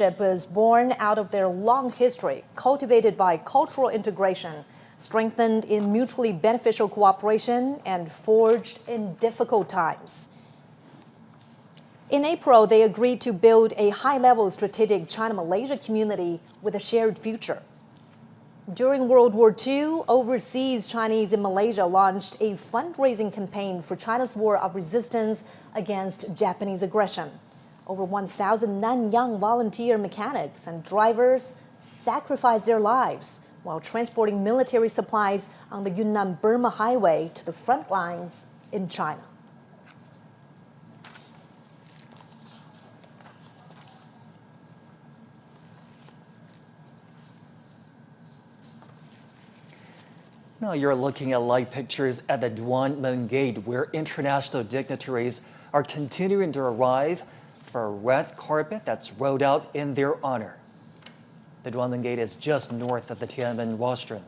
is born out of their long history, cultivated by cultural integration, strengthened in mutually beneficial cooperation, and forged in difficult times. In April, they agreed to build a high-level strategic China-Malaysia community with a shared future. During World War II, overseas Chinese in Malaysia launched a fundraising campaign for China's war of resistance against Japanese aggression. Over 1,000 non-young volunteer mechanics and drivers sacrificed their lives while transporting military supplies on the Yunnan-Burma highway to the front lines in China. Now you're looking at live pictures at the Duanmen Gate, where international dignitaries are continuing to arrive for a red carpet that's rolled out in their honor. The Duanmen Gate is just north of the Tiananmen rostrum.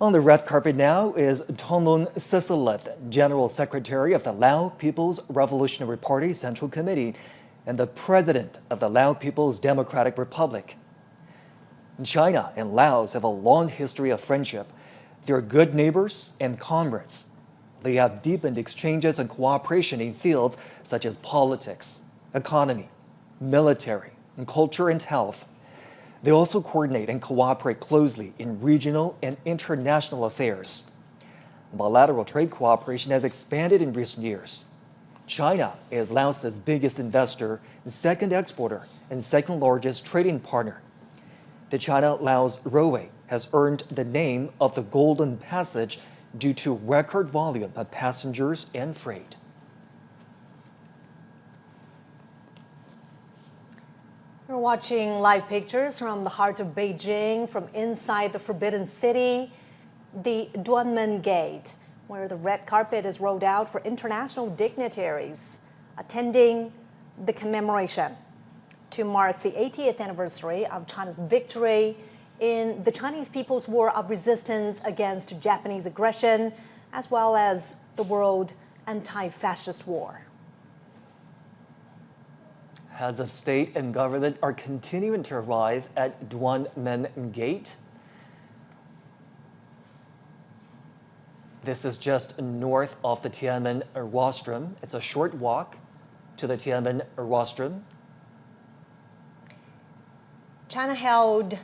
On the red carpet now is Thongloun Sisilith, General Secretary of the Lao People's Revolutionary Party Central Committee and the President of the Lao People's Democratic Republic. China and Laos have a long history of friendship. They're good neighbors and comrades. They have deepened exchanges and cooperation in fields such as politics, economy, military, and culture and health. They also coordinate and cooperate closely in regional and international affairs. Bilateral trade cooperation has expanded in recent years. China is Laos's biggest investor, second exporter, and second largest trading partner. The China-Laos Railway has earned the name of the Golden Passage due to record volume of passengers and freight. We're watching live pictures from the heart of Beijing, from inside the Forbidden City, the Duanmen Gate, where the red carpet is rolled out for international dignitaries attending the commemoration to mark the 80th anniversary of China's victory in the Chinese People's War of Resistance against Japanese aggression, as well as the World Anti-Fascist War. Heads of state and government are continuing to arrive at Duanmen Gate. This is just north of the Tiananmen rostrum. It's a short walk to the Tiananmen rostrum. China held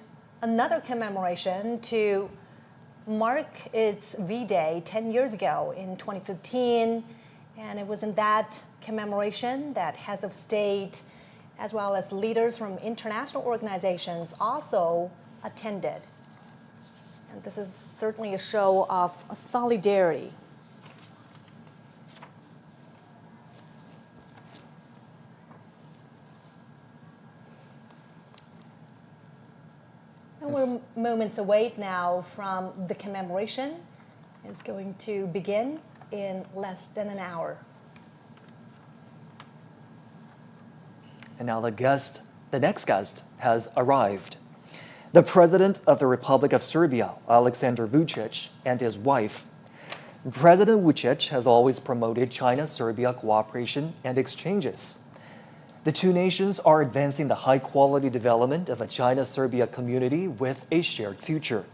another commemoration to mark its V-Day 10 years ago in 2015. And it was in that commemoration that heads of state, as well as leaders from international organizations, also attended. And this is certainly a show of solidarity. And we're moments away now from the commemoration. It's going to begin in less than an hour. And now the next guest has arrived. The President of the Republic of Serbia, Aleksandar Vučić, and his wife. President Vučić has always promoted China-Serbia cooperation and exchanges. The two nations are advancing the high-quality development of a China-Serbia community with a shared future.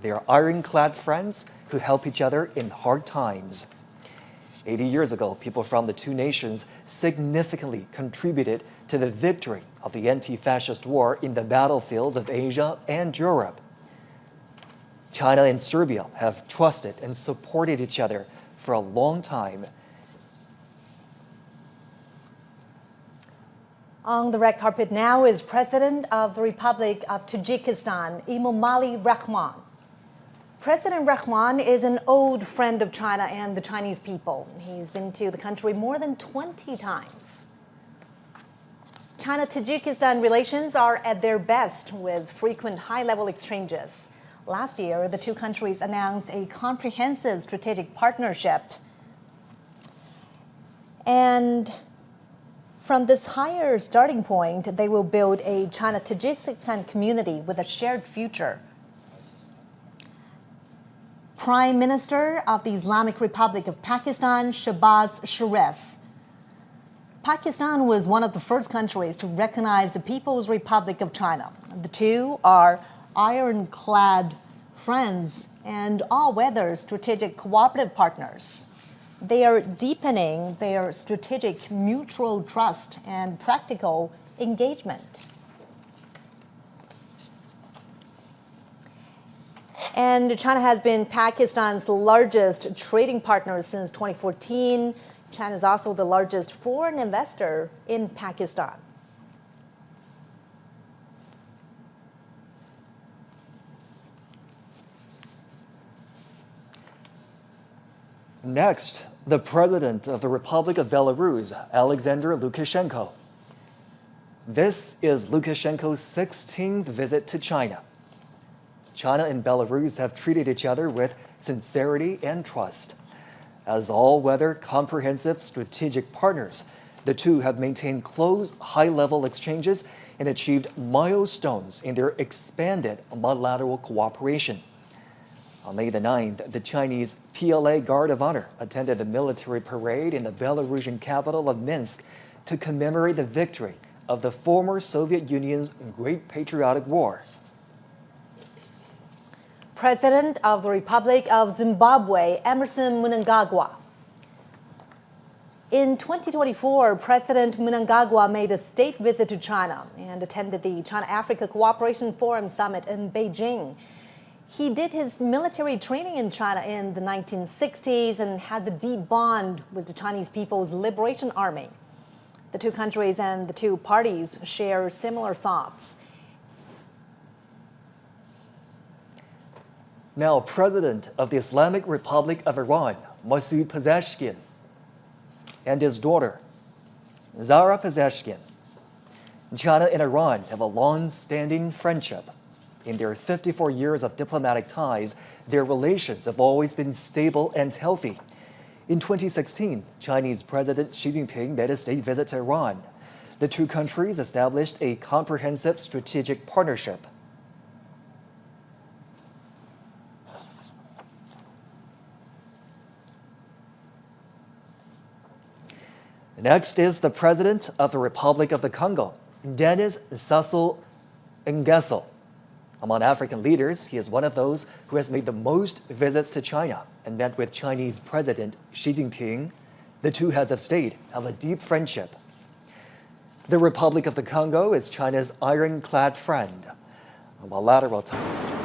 They are ironclad friends who help each other in hard times. 80 years ago, people from the two nations significantly contributed to the victory of the anti-fascist war in the battlefields of Asia and Europe. China and Serbia have trusted and supported each other for a long time. On the red carpet now is President of the Republic of Tajikistan, Emomali Rahmon. President Rahmon is an old friend of China and the Chinese people. He's been to the country more than 20 times. China-Tajikistan relations are at their best with frequent high-level exchanges. Last year, the two countries announced a comprehensive strategic partnership. And from this higher starting point, they will build a China-Tajikistan community with a shared future. Prime Minister of the Islamic Republic of Pakistan, Shahbaz Sharif, Pakistan was one of the first countries to recognize the People's Republic of China. The two are ironclad friends and all-weather strategic cooperative partners. They are deepening their strategic mutual trust and practical engagement. And China has been Pakistan's largest trading partner since 2014. China is also the largest foreign investor in Pakistan. Next, the President of the Republic of Belarus, Alexander Lukashenko. This is Lukashenko's 16th visit to China. China and Belarus have treated each other with sincerity and trust. As all-weather, comprehensive strategic partners, the two have maintained close, high-level exchanges and achieved milestones in their expanded bilateral cooperation. On May the 9th, the Chinese PLA Guard of Honor attended the military parade in the Belarusian capital of Minsk to commemorate the victory of the former Soviet Union's Great Patriotic War. President of the Republic of Zimbabwe, Emmerson Mnangagwa. In 2024, President Mnangagwa made a state visit to China and attended the China-Africa Cooperation Forum Summit in Beijing. He did his military training in China in the 1960s and had the deep bond with the Chinese People's Liberation Army. The two countries and the two parties share similar thoughts. Now, President of the Islamic Republic of Iran, Masoud Pezeshkian, and his daughter, Zahra Pezeshkian. China and Iran have a long-standing friendship. In their 54 years of diplomatic ties, their relations have always been stable and healthy. In 2016, Chinese President Xi Jinping made a state visit to Iran. The two countries established a comprehensive strategic partnership. Next is the President of the Republic of the Congo, Denis Sassou Nguesso. Among African leaders, he is one of those who has made the most visits to China and met with Chinese President Xi Jinping. The two heads of state have a deep friendship. The Republic of the Congo is China's ironclad friend. A bilateral tie.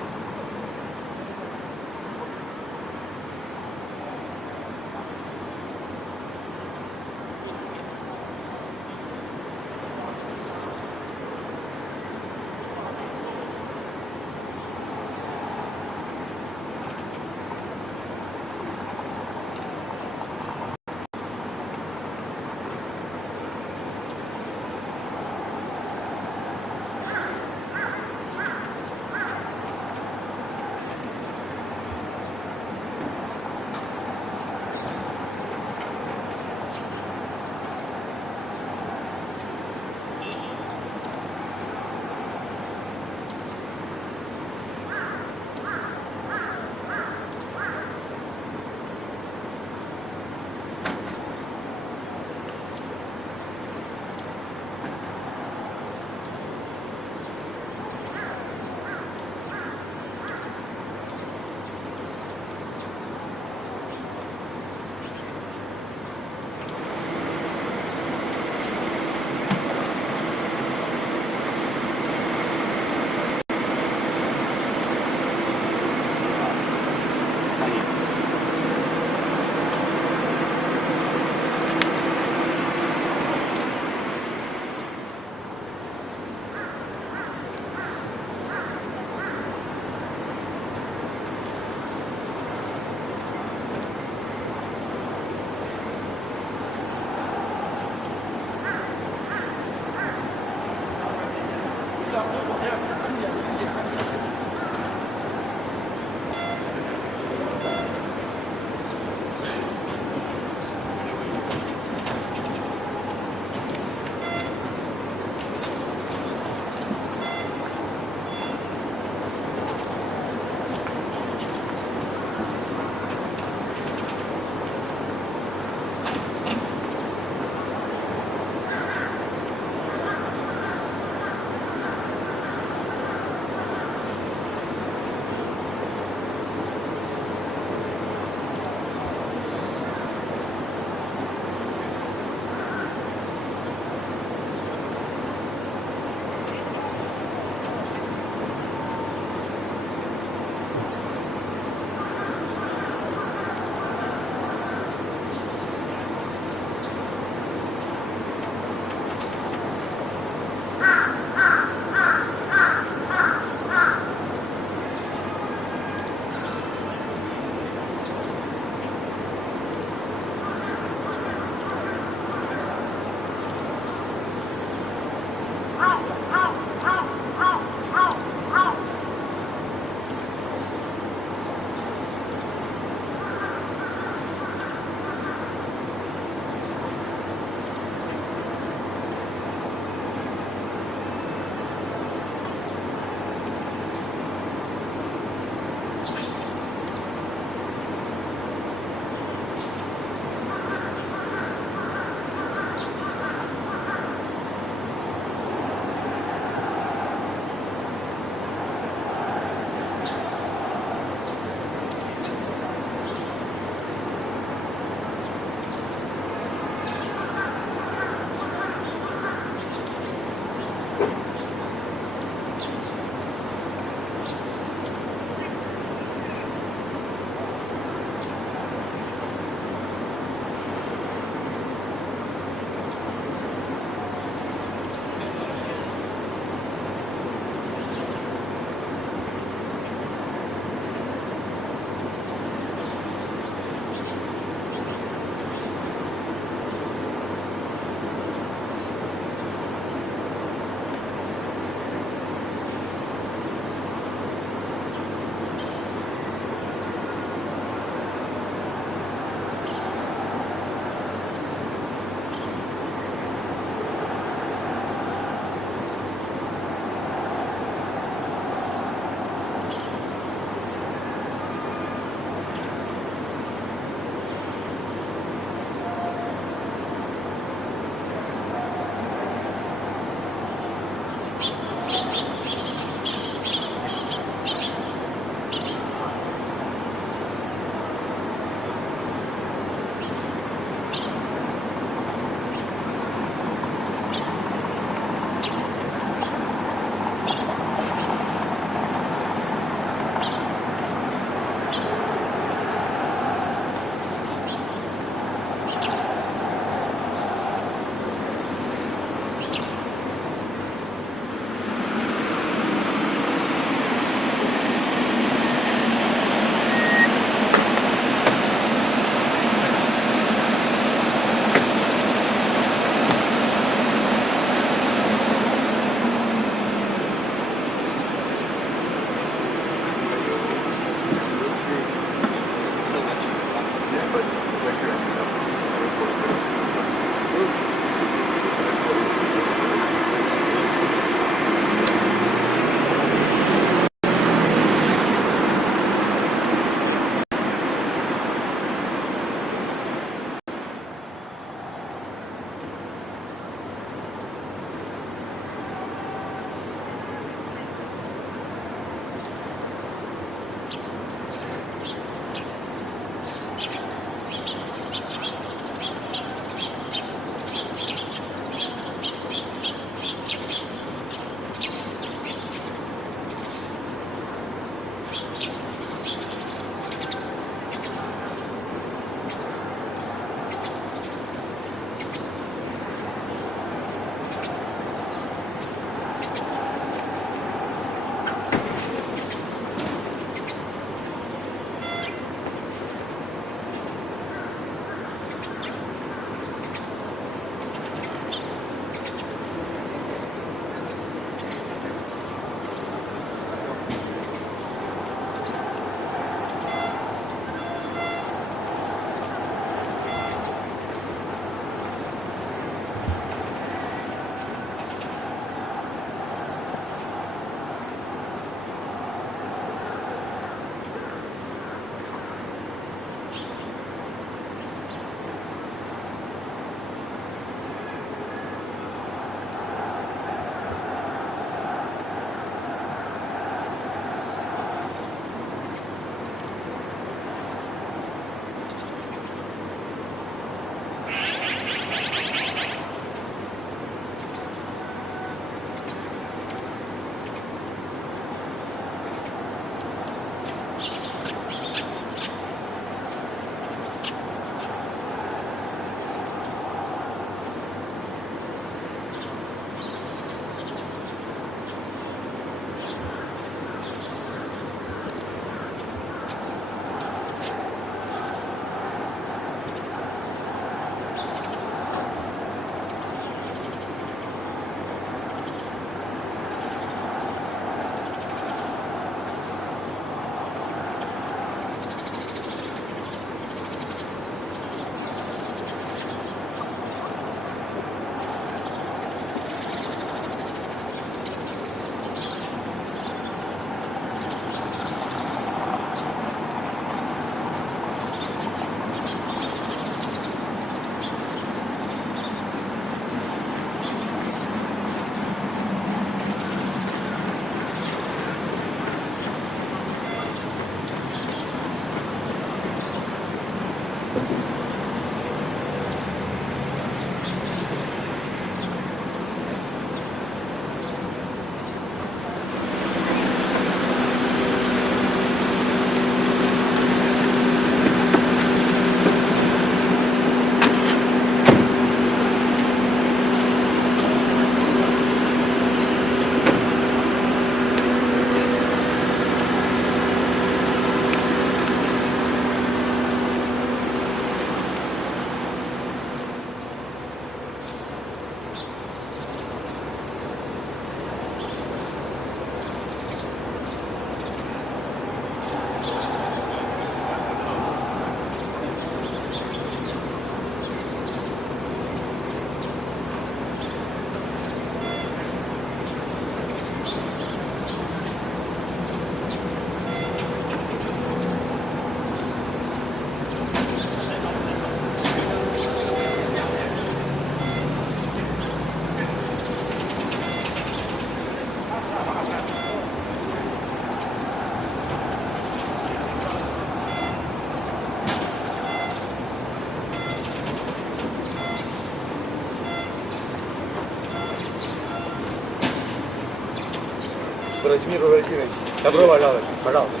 Добро пожаловать, пожалуйста.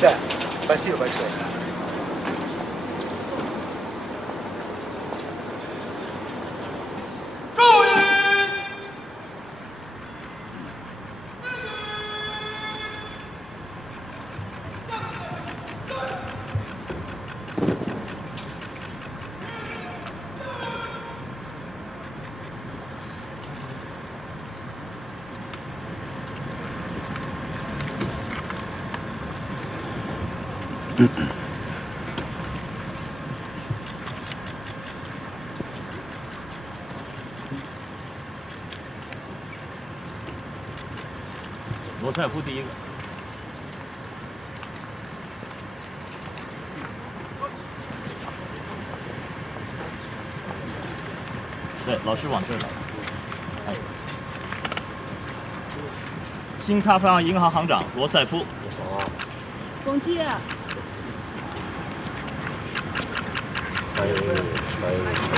Да, спасибо большое.罗塞夫第一个。对，老师往这儿来。哎，新开发银行行长罗塞夫。公鸡啊！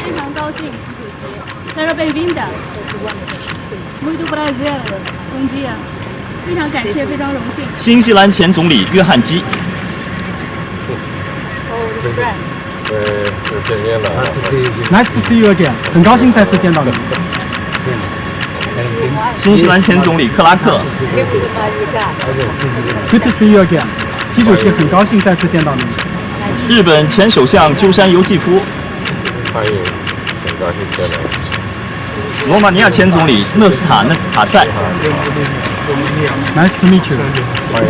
非常高兴，主席。Sarah bem-vinda. Muito prazer, bom dia. 非常感谢，非常荣幸。新西兰前总理约翰基。见面了。Nice to see you again. 很高兴再次见到你。新西兰前总理克拉克。Good to see you again. 习主席很高兴再次见到你。日本前首相鸠山由纪夫。欢迎，很高兴见到你。罗马尼亚前总理勒斯塔嫩塔塞。Nice to meet you. 欢迎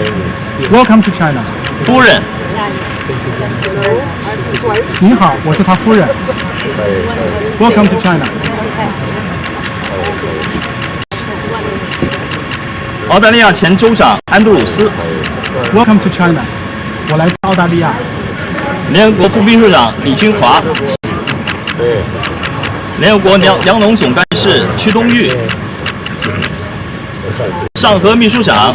你。 Welcome to China. 夫人。您好，我是他夫人。Welcome to China. 澳大利亚前州长安德鲁斯。Welcome to China. 我来自澳大利亚。联合国副秘书长李军华。对。联合国粮农总干事屈冬玉。上合秘书长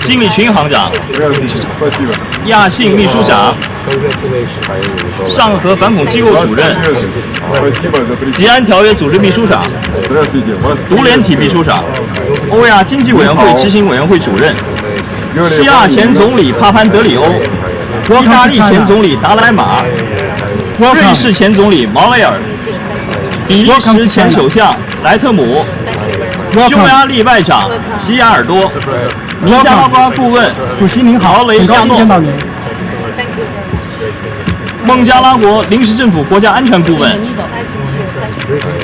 金立群行长。亚信秘书长。上合反恐机构主任。吉安条约组织秘书长。独联体秘书长。欧亚经济委员会执行委员会主任。希腊前总理帕潘德里欧。意大利前总理达莱马。瑞士前总理毛雷尔。比利时前首相莱特姆。匈牙利外长西亚尔多。尼加拉瓜顾问主席您好，劳雷亚诺。见到您。孟加拉国临时政府国家安全顾问。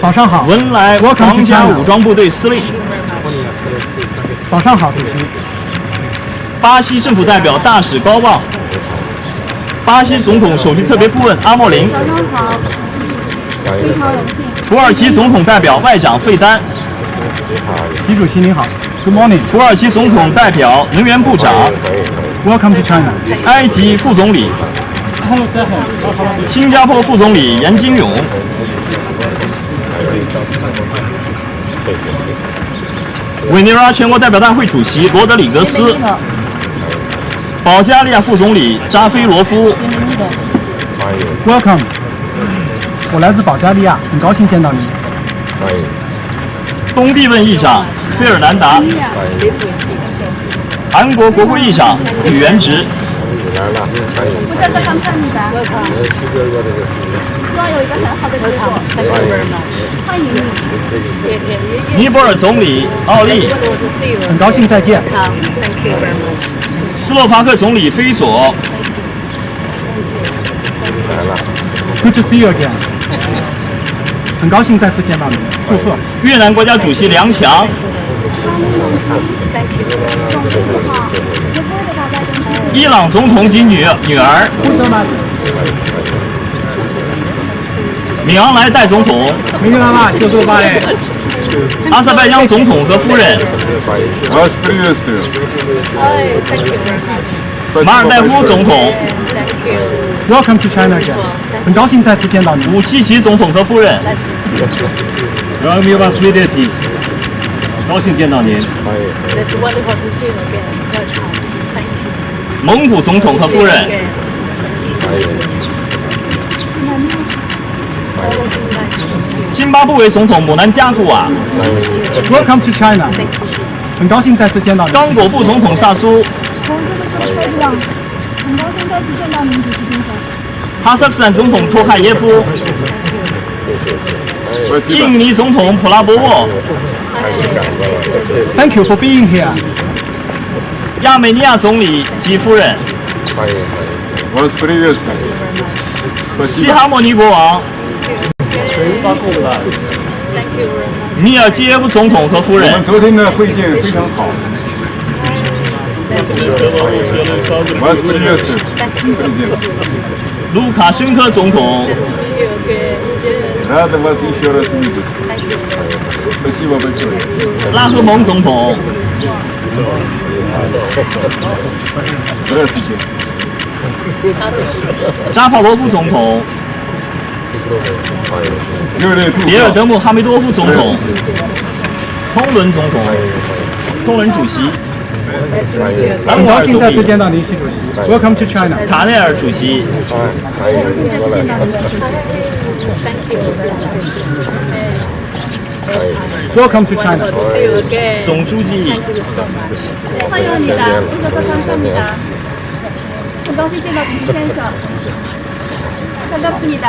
早上好。文莱皇家武装部队司令。早上好，主席。巴西政府代表大使高旺。巴西总统首席特别顾问阿莫林。早上好，非常荣幸。土耳其总统代表外长费丹。习主席您好 ，Good morning。土耳其总统代表能源部长。Welcome to China。埃及副总理。新加坡副总理严金勇。委内瑞拉全国代表大会主席罗德里格斯。保加利亚副总理扎菲罗夫。Welcome。我来自保加利亚，很高兴见到您。东帝汶议长费尔南达。韩国国会议长吕元直。我想在看看你的。希望有一个很好的结果。欢迎你。尼泊尔总理奥利。很高兴再见。斯洛伐克总理菲佐。Good to see you again。很高兴再次见到你，祝贺。越南国家主席梁强。伊朗总统及女儿。敏昂莱代总统。阿塞拜疆总统和夫人。马尔代夫总统。Welcome to China again。很高兴再次见到你。武契奇总统和夫人。高兴见到您。蒙古总统和夫人。津巴布韦总统姆南加古瓦。Welcome to China。很高兴再次见到您。刚果副总统萨苏，很高兴再次见到您，主席先生。哈萨克斯坦总统托卡耶夫，印尼总统普拉博沃， Thank you for being here. 亚美尼亚总理及夫人，西哈莫尼国王，米尔基耶夫总统和夫人。昨天的会见非常好。卢卡申科总统，拉赫蒙总统，扎帕罗夫总统，别尔德穆哈梅多夫总统，通伦总统，通伦主席。 很高兴再次见到您，习主席。Welcome to China。卡内尔主席。Welcome to China。总书记。欢迎你的，很高兴见到主席先生。반갑습니다。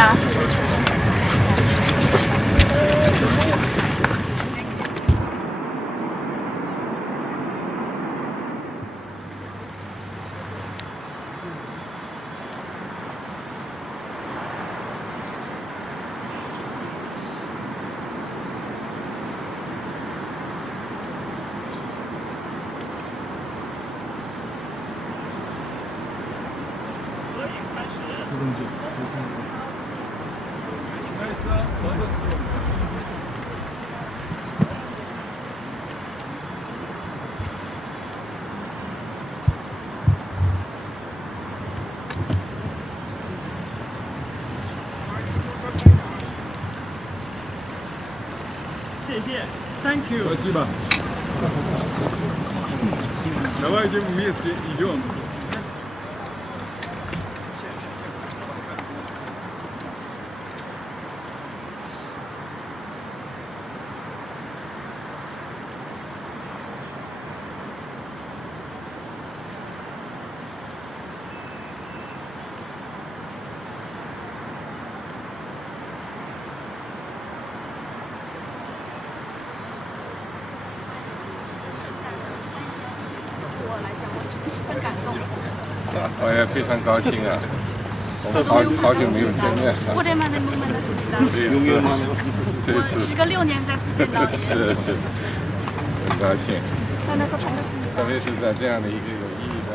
谢谢。Thank you. Спасибо. Давайте вместе идем.我也非常高兴啊！我们好久没有见面了。这一次，时隔6年再次见到你。是，很高兴。特别是在这样的一个有意义的。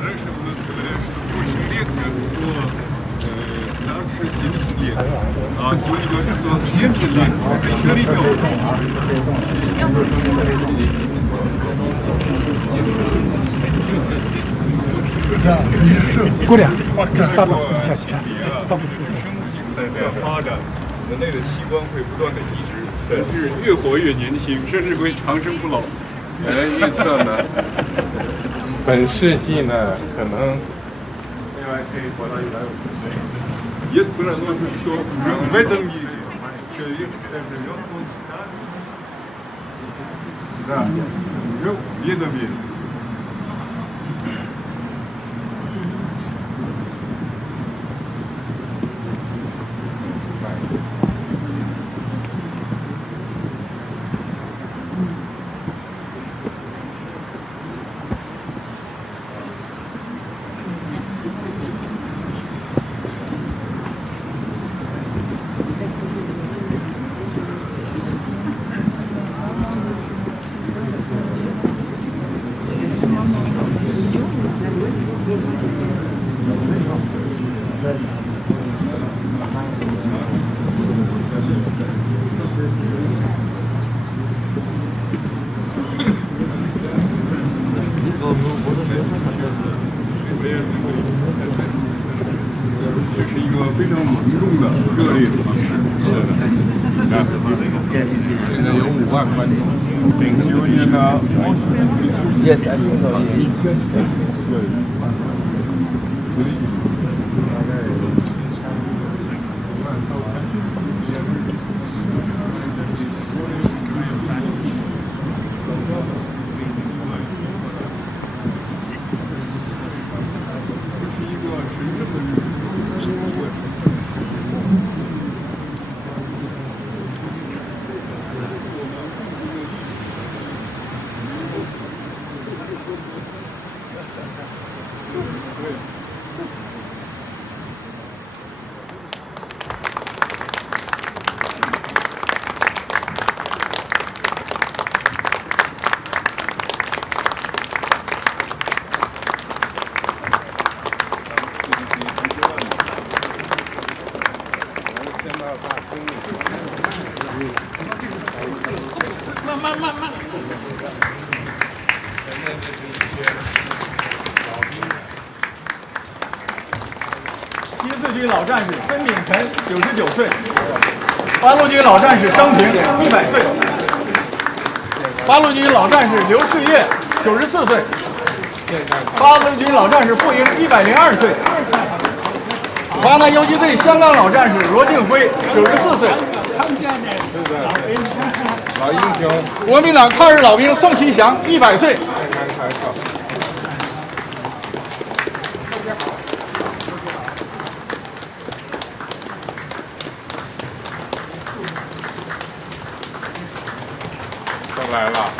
Раньше у нас говорят, что очень редко кто старше 70 лет. А сегодня говорят, что 70 лет это еще ребенок. 姑娘，是爸爸，是下去。生物技术在发展，人类的器官会不断的移植，甚至越活越年轻，甚至会长生不老。预测呢，本世纪呢，可能另外可以活到150岁。Есть прогнозы, что в этом мире человек живет по 100. Да, живет в этом мире. 也是一个非常隆重的、热烈的仪式。是的，现在有5万观众。Thank you, Nina. Yes, I think so.74军老战士孙秉辰99岁，8路军老战士张平100岁，8路军老战士刘世业94岁，8路军老战士傅英102岁，8南游击队香港老战士罗敬辉94岁，老英雄，国民党抗日老兵宋其祥100岁。来了。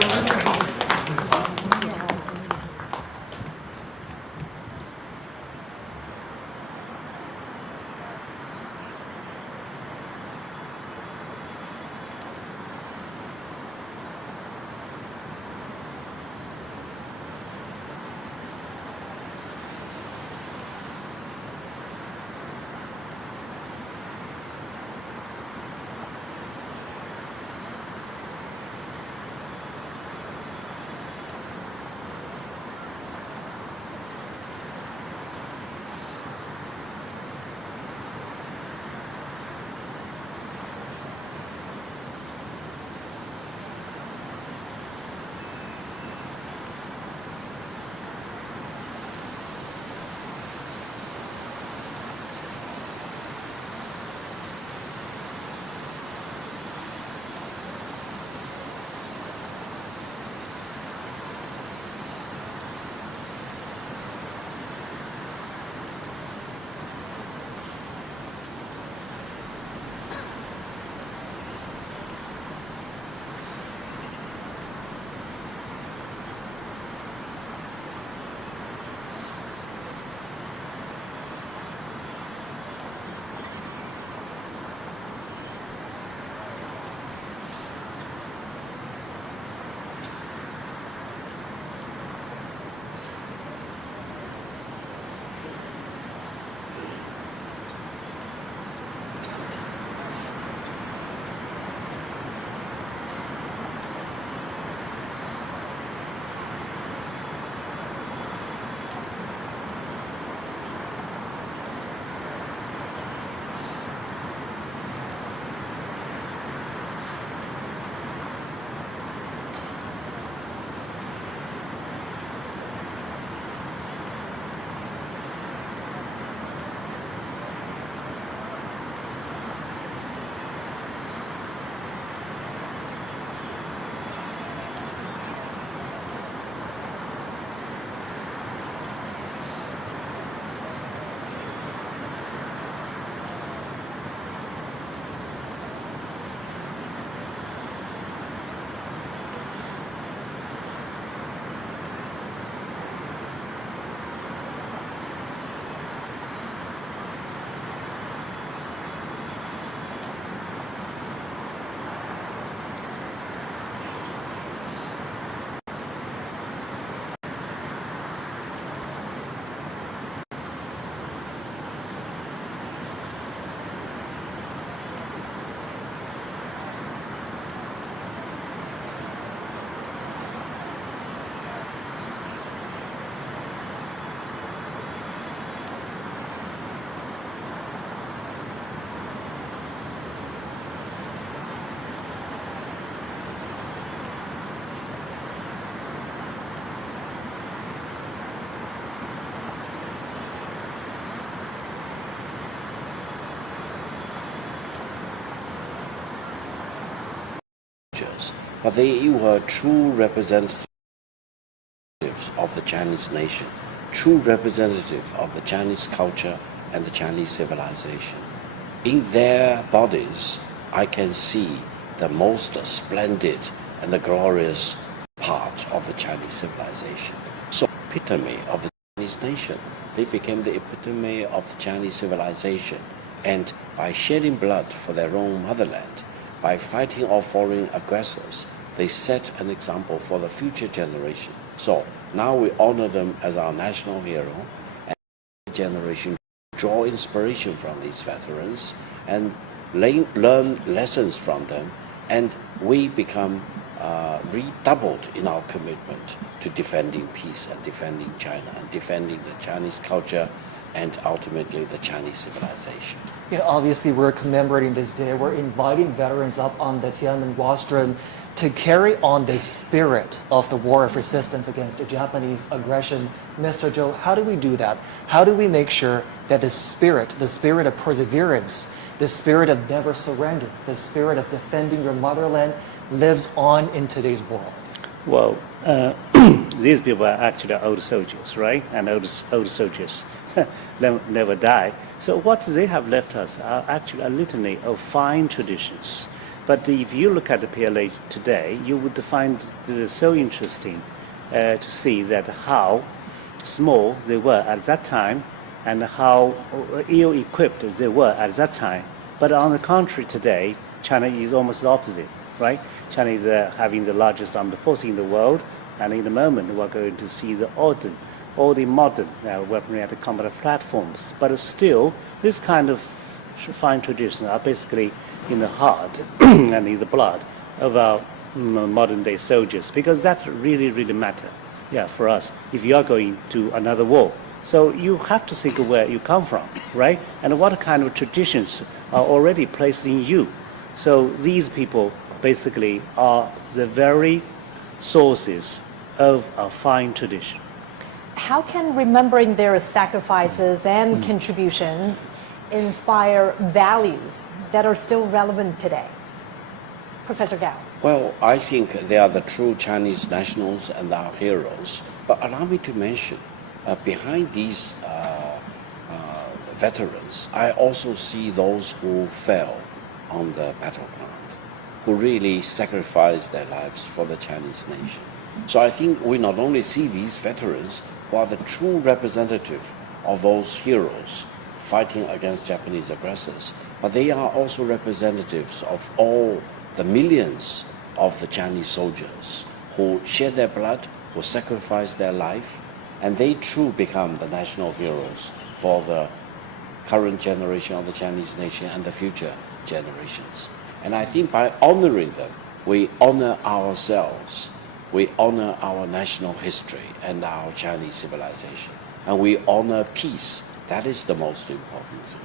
but they were true representatives of the Chinese nation, true representative of the Chinese culture and the Chinese civilization. In their bodies, I can see the most splendid and the glorious part of the Chinese civilization. So, epitome of the Chinese nation. They became the epitome of the Chinese civilization. And by shedding blood for their own motherland, by fighting off foreign aggressors, they set an example for the future generation. So now we honor them as our national hero, and the generation draw inspiration from these veterans and learn lessons from them, and we become redoubled in our commitment to defending peace and defending China and defending the Chinese culture and ultimately the Chinese civilization. You know, obviously, we're commemorating this day. We're inviting veterans up on the Tiananmen rostrum to carry on the spirit of the war of resistance against the Japanese aggression. Mr. Zhou, how do we do that? How do we make sure that the spirit of perseverance, the spirit of never surrender, the spirit of defending your motherland lives on in today's world? Well, these people are actually old soldiers, right? And old soldiers never die. So what they have left us are actually a litany of fine traditions. But if you look at the PLA today, you would find it so interesting to see that how small they were at that time and how ill-equipped they were at that time. But on the contrary, today, China is almost the opposite, right? China is having the largest armed force in the world, and in the moment we're going to see all the modern weaponry and combat platforms. But still, this kind of fine traditions are basically in the heart and in the blood of our modern day soldiers, because that's really matter, for us if you are going to another war. So you have to think of where you come from, right? And what kind of traditions are already placed in you. So these people basically are the very sources of a fine tradition. How can remembering their sacrifices and contributions inspire values that are still relevant today? Professor Gao. Well, I think they are the true Chinese nationals and our heroes. But allow me to mention, behind these veterans, I also see those who fell on the battleground, who really sacrificed their lives for the Chinese nation. So I think we not only see these veterans who are the true representative of those heroes fighting against Japanese aggressors, but they are also representatives of all the millions of the Chinese soldiers who shed their blood, who sacrificed their life, and they too become the national heroes for the current generation of the Chinese nation and the future generations. And I think by honoring them, we honor ourselves, we honor our national history and our Chinese civilization, and we honor peace. That is the most important thing.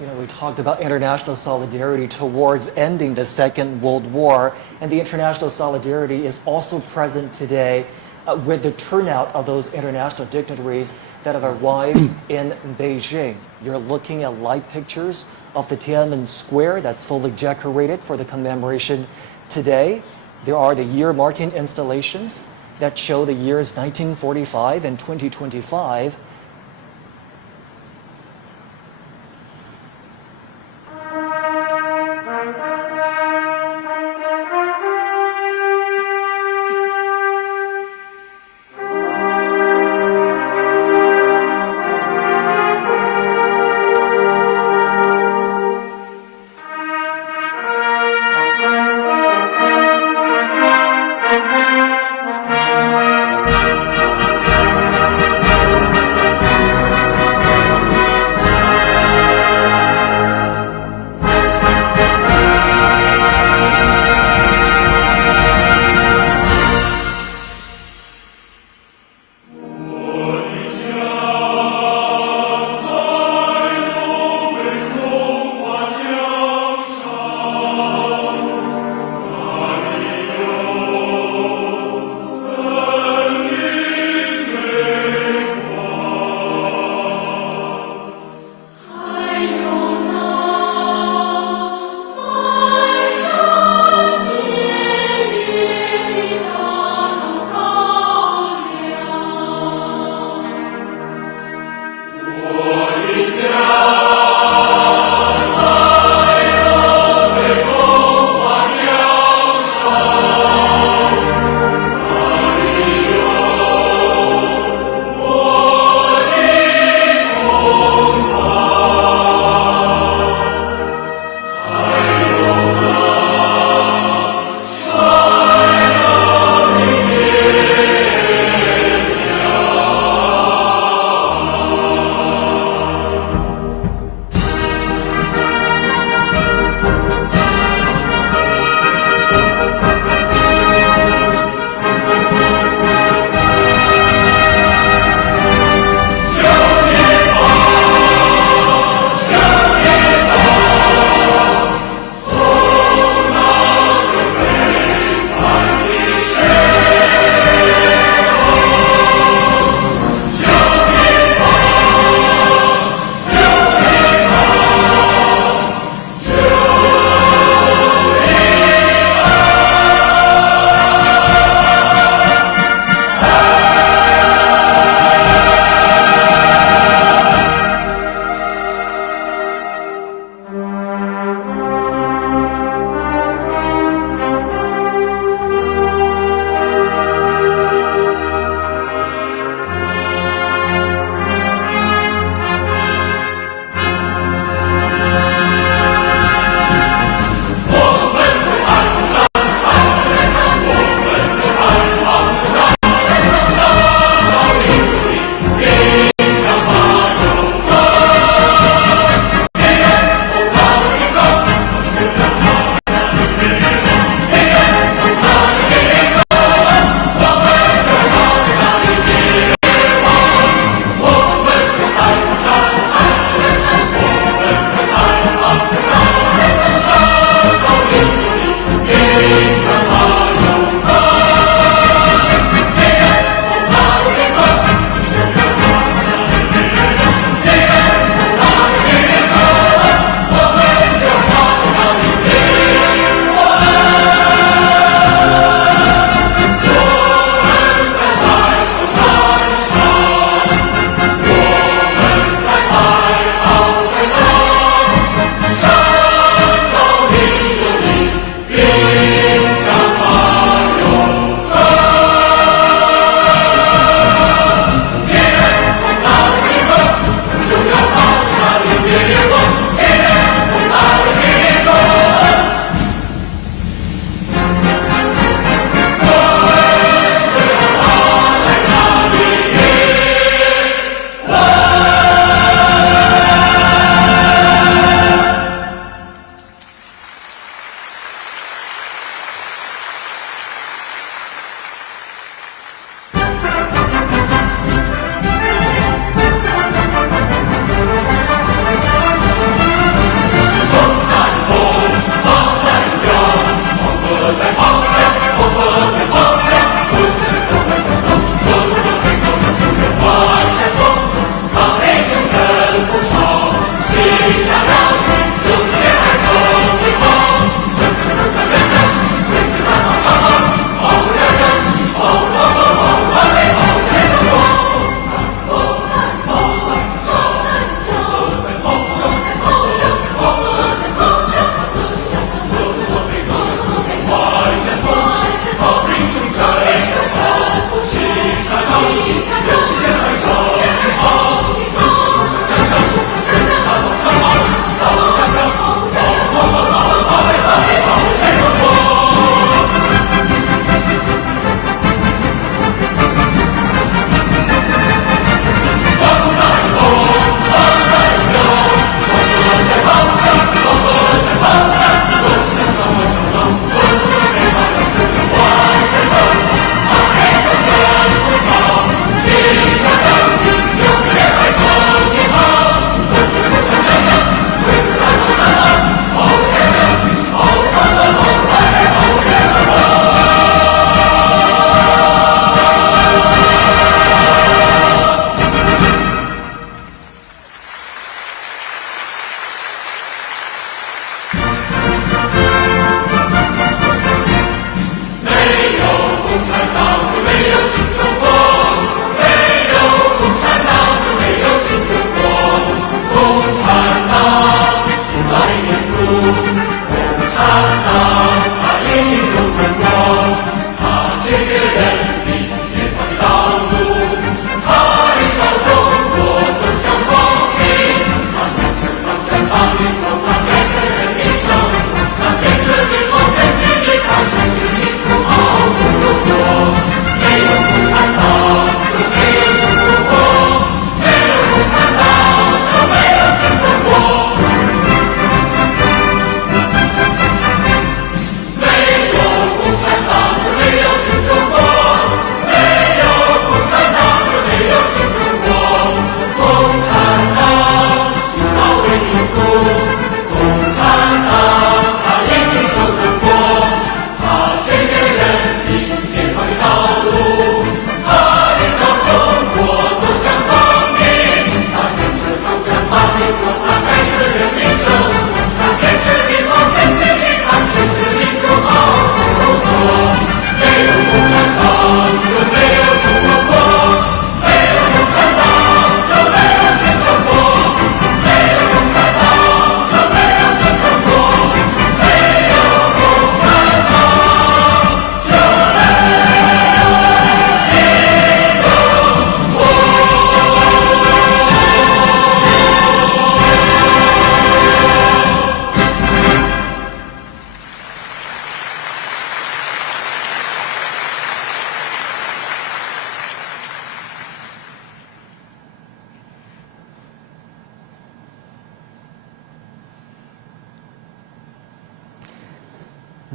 You know, we talked about international solidarity towards ending the Second World War, and the international solidarity is also present today with the turnout of those international dignitaries that have arrived in Beijing. You're looking at live pictures of the Tiananmen Square that's fully decorated for the commemoration today. There are the year-marking installations that show the years 1945 and 2025.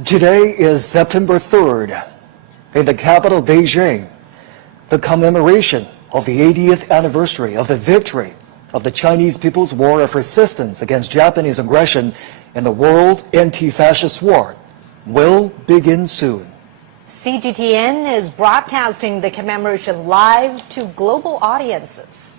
Today is September 3rd. In the capital, Beijing, the commemoration of the 80th anniversary of the victory of the Chinese People's War of Resistance against Japanese aggression in the World Anti-Fascist War will begin soon. CGTN is broadcasting the commemoration live to global audiences.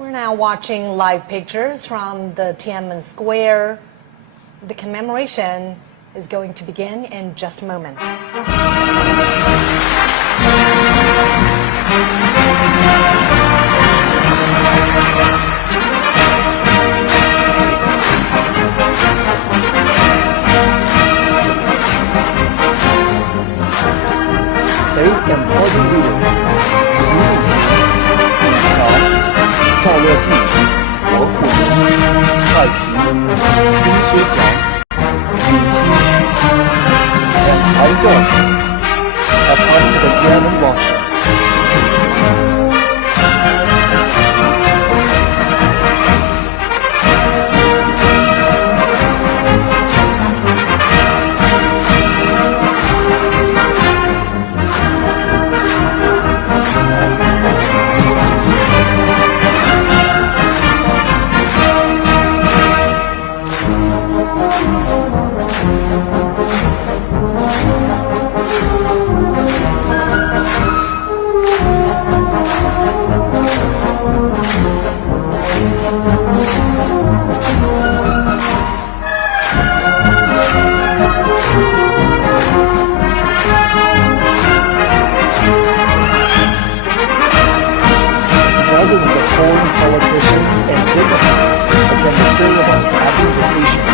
We're now watching live pictures from the Tiananmen Square. The commemoration is going to begin in just a moment. State and party leaders, Xi Jinping, Li Chao, 赵乐际、罗虎、蔡奇、丁薛祥、李希 and Han Zheng have come to the Tiananmen roster. Dozens of foreign politicians and dignitaries attend the ceremony at the invitation.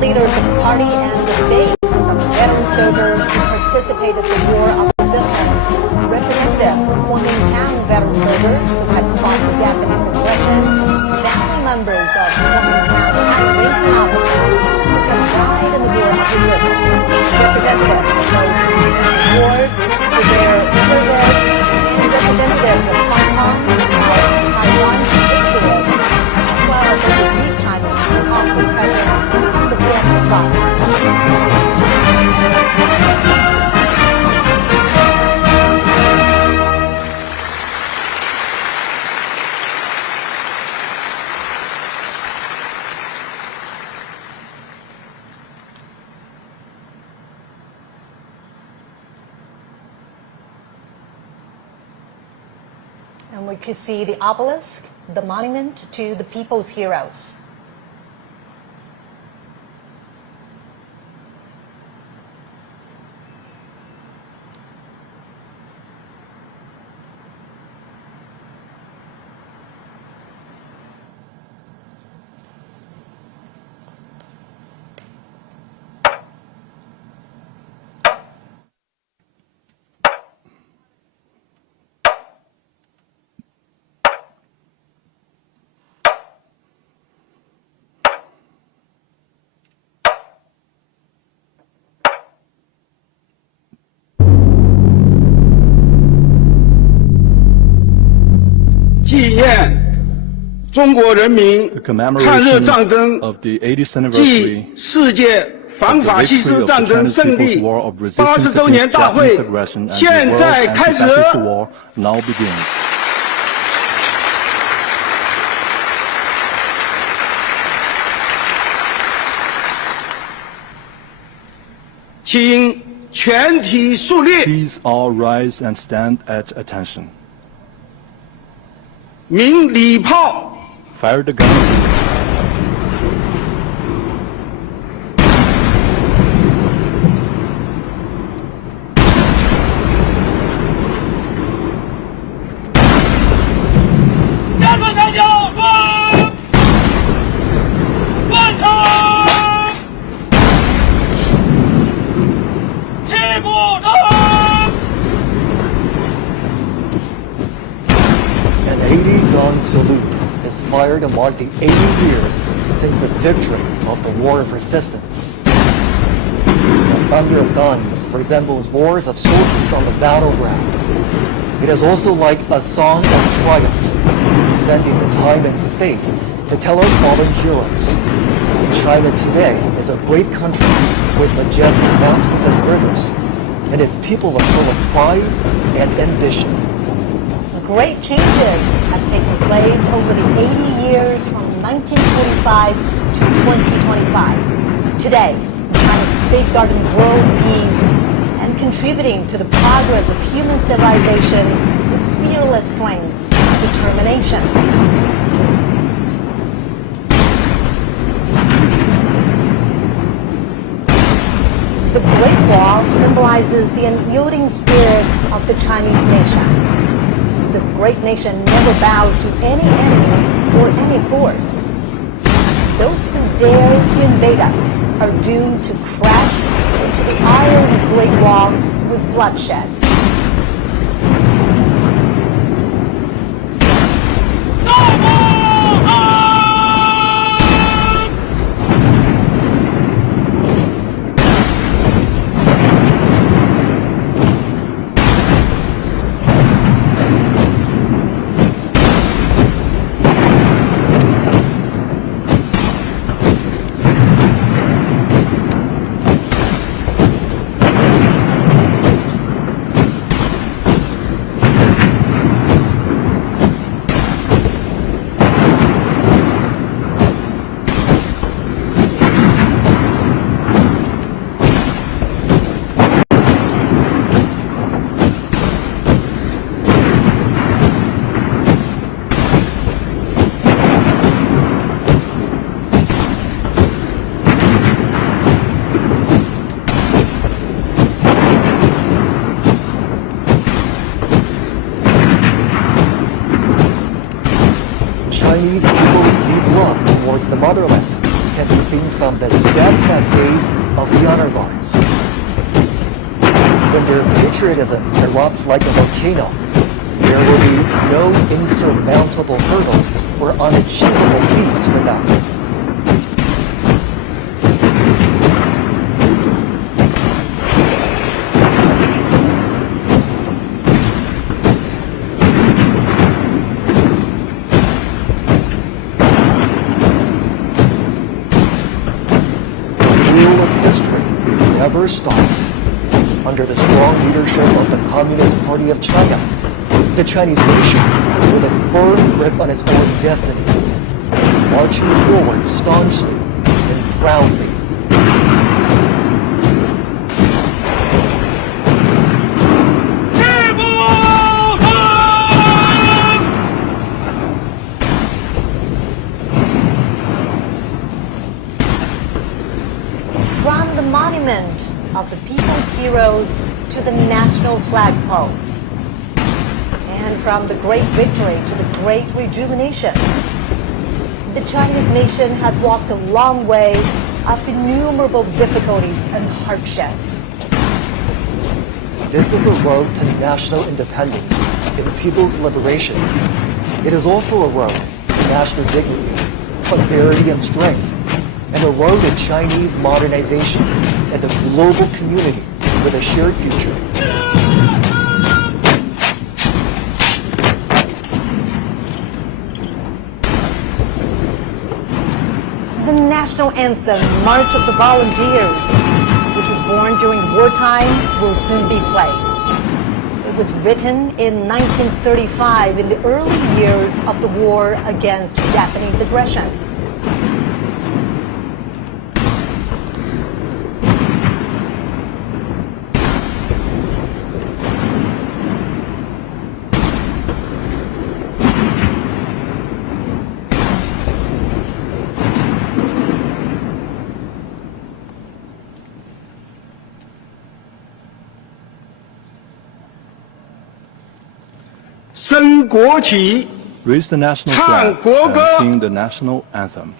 leaders of the party and the state, some veteran soldiers who participated in the war of resistance, representatives of Kuomintang veteran soldiers who had fought the Japanese aggression, family members of Kuomintang high-ranking officers who had died in the war of resistance, representatives of those who received wars for their service, and representatives of Hong Kong, Taiwan, patriots, as well as overseas Chinese who are also present on the Bilateral roster. And we could see the obelisk, the monument to the people's heroes. The commemoration of the 80th anniversary of the People's War of Resistance against Japanese aggression and the World Anti-Fascist War now begins. Please all rise and stand at attention. Fire the gun. An 80-gun salute is fired to mark the 80 years since the victory of the War of Resistance. The thunder of guns resembles roars of soldiers on the battleground. It is also like a song of triumph, sending the time and space to tell our fallen heroes. China today is a great country with majestic mountains and rivers, and its people are full of pride and ambition. Great changes have taken place over the 80 years from 1945 to 2025. Today, China is safeguarding growing peace and contributing to the progress of human civilization with fearless strength and determination. The Great Wall symbolizes the unyielding spirit of the Chinese nation. This great nation never bows to any enemy or any force. Those who dare to invade us are doomed to crash into the iron Great Wall with bloodshed. Chinese people's deep love towards the motherland can be seen from the steadfast gaze of the honor guards. When their patriotism erupts like a volcano, there will be no insurmountable hurdles or unachievable feats for them. Never stops. Under the strong leadership of the Communist Party of China, the Chinese nation, with a firm grip on its own destiny, is marching forward staunchly and proudly. From the monument of the people's heroes to the national flagpole, and from the great victory to the great rejuvenation, the Chinese nation has walked a long way of innumerable difficulties and hardships. This is a road to national independence and people's liberation. It is also a road to national dignity, prosperity and strength, and a road to Chinese modernization and a global community with a shared future. The national anthem, March of the Volunteers, which was born during wartime, will soon be played. It was written in 1935 in the early years of the war against Japanese aggression. Raise the national flag and sing the national anthem.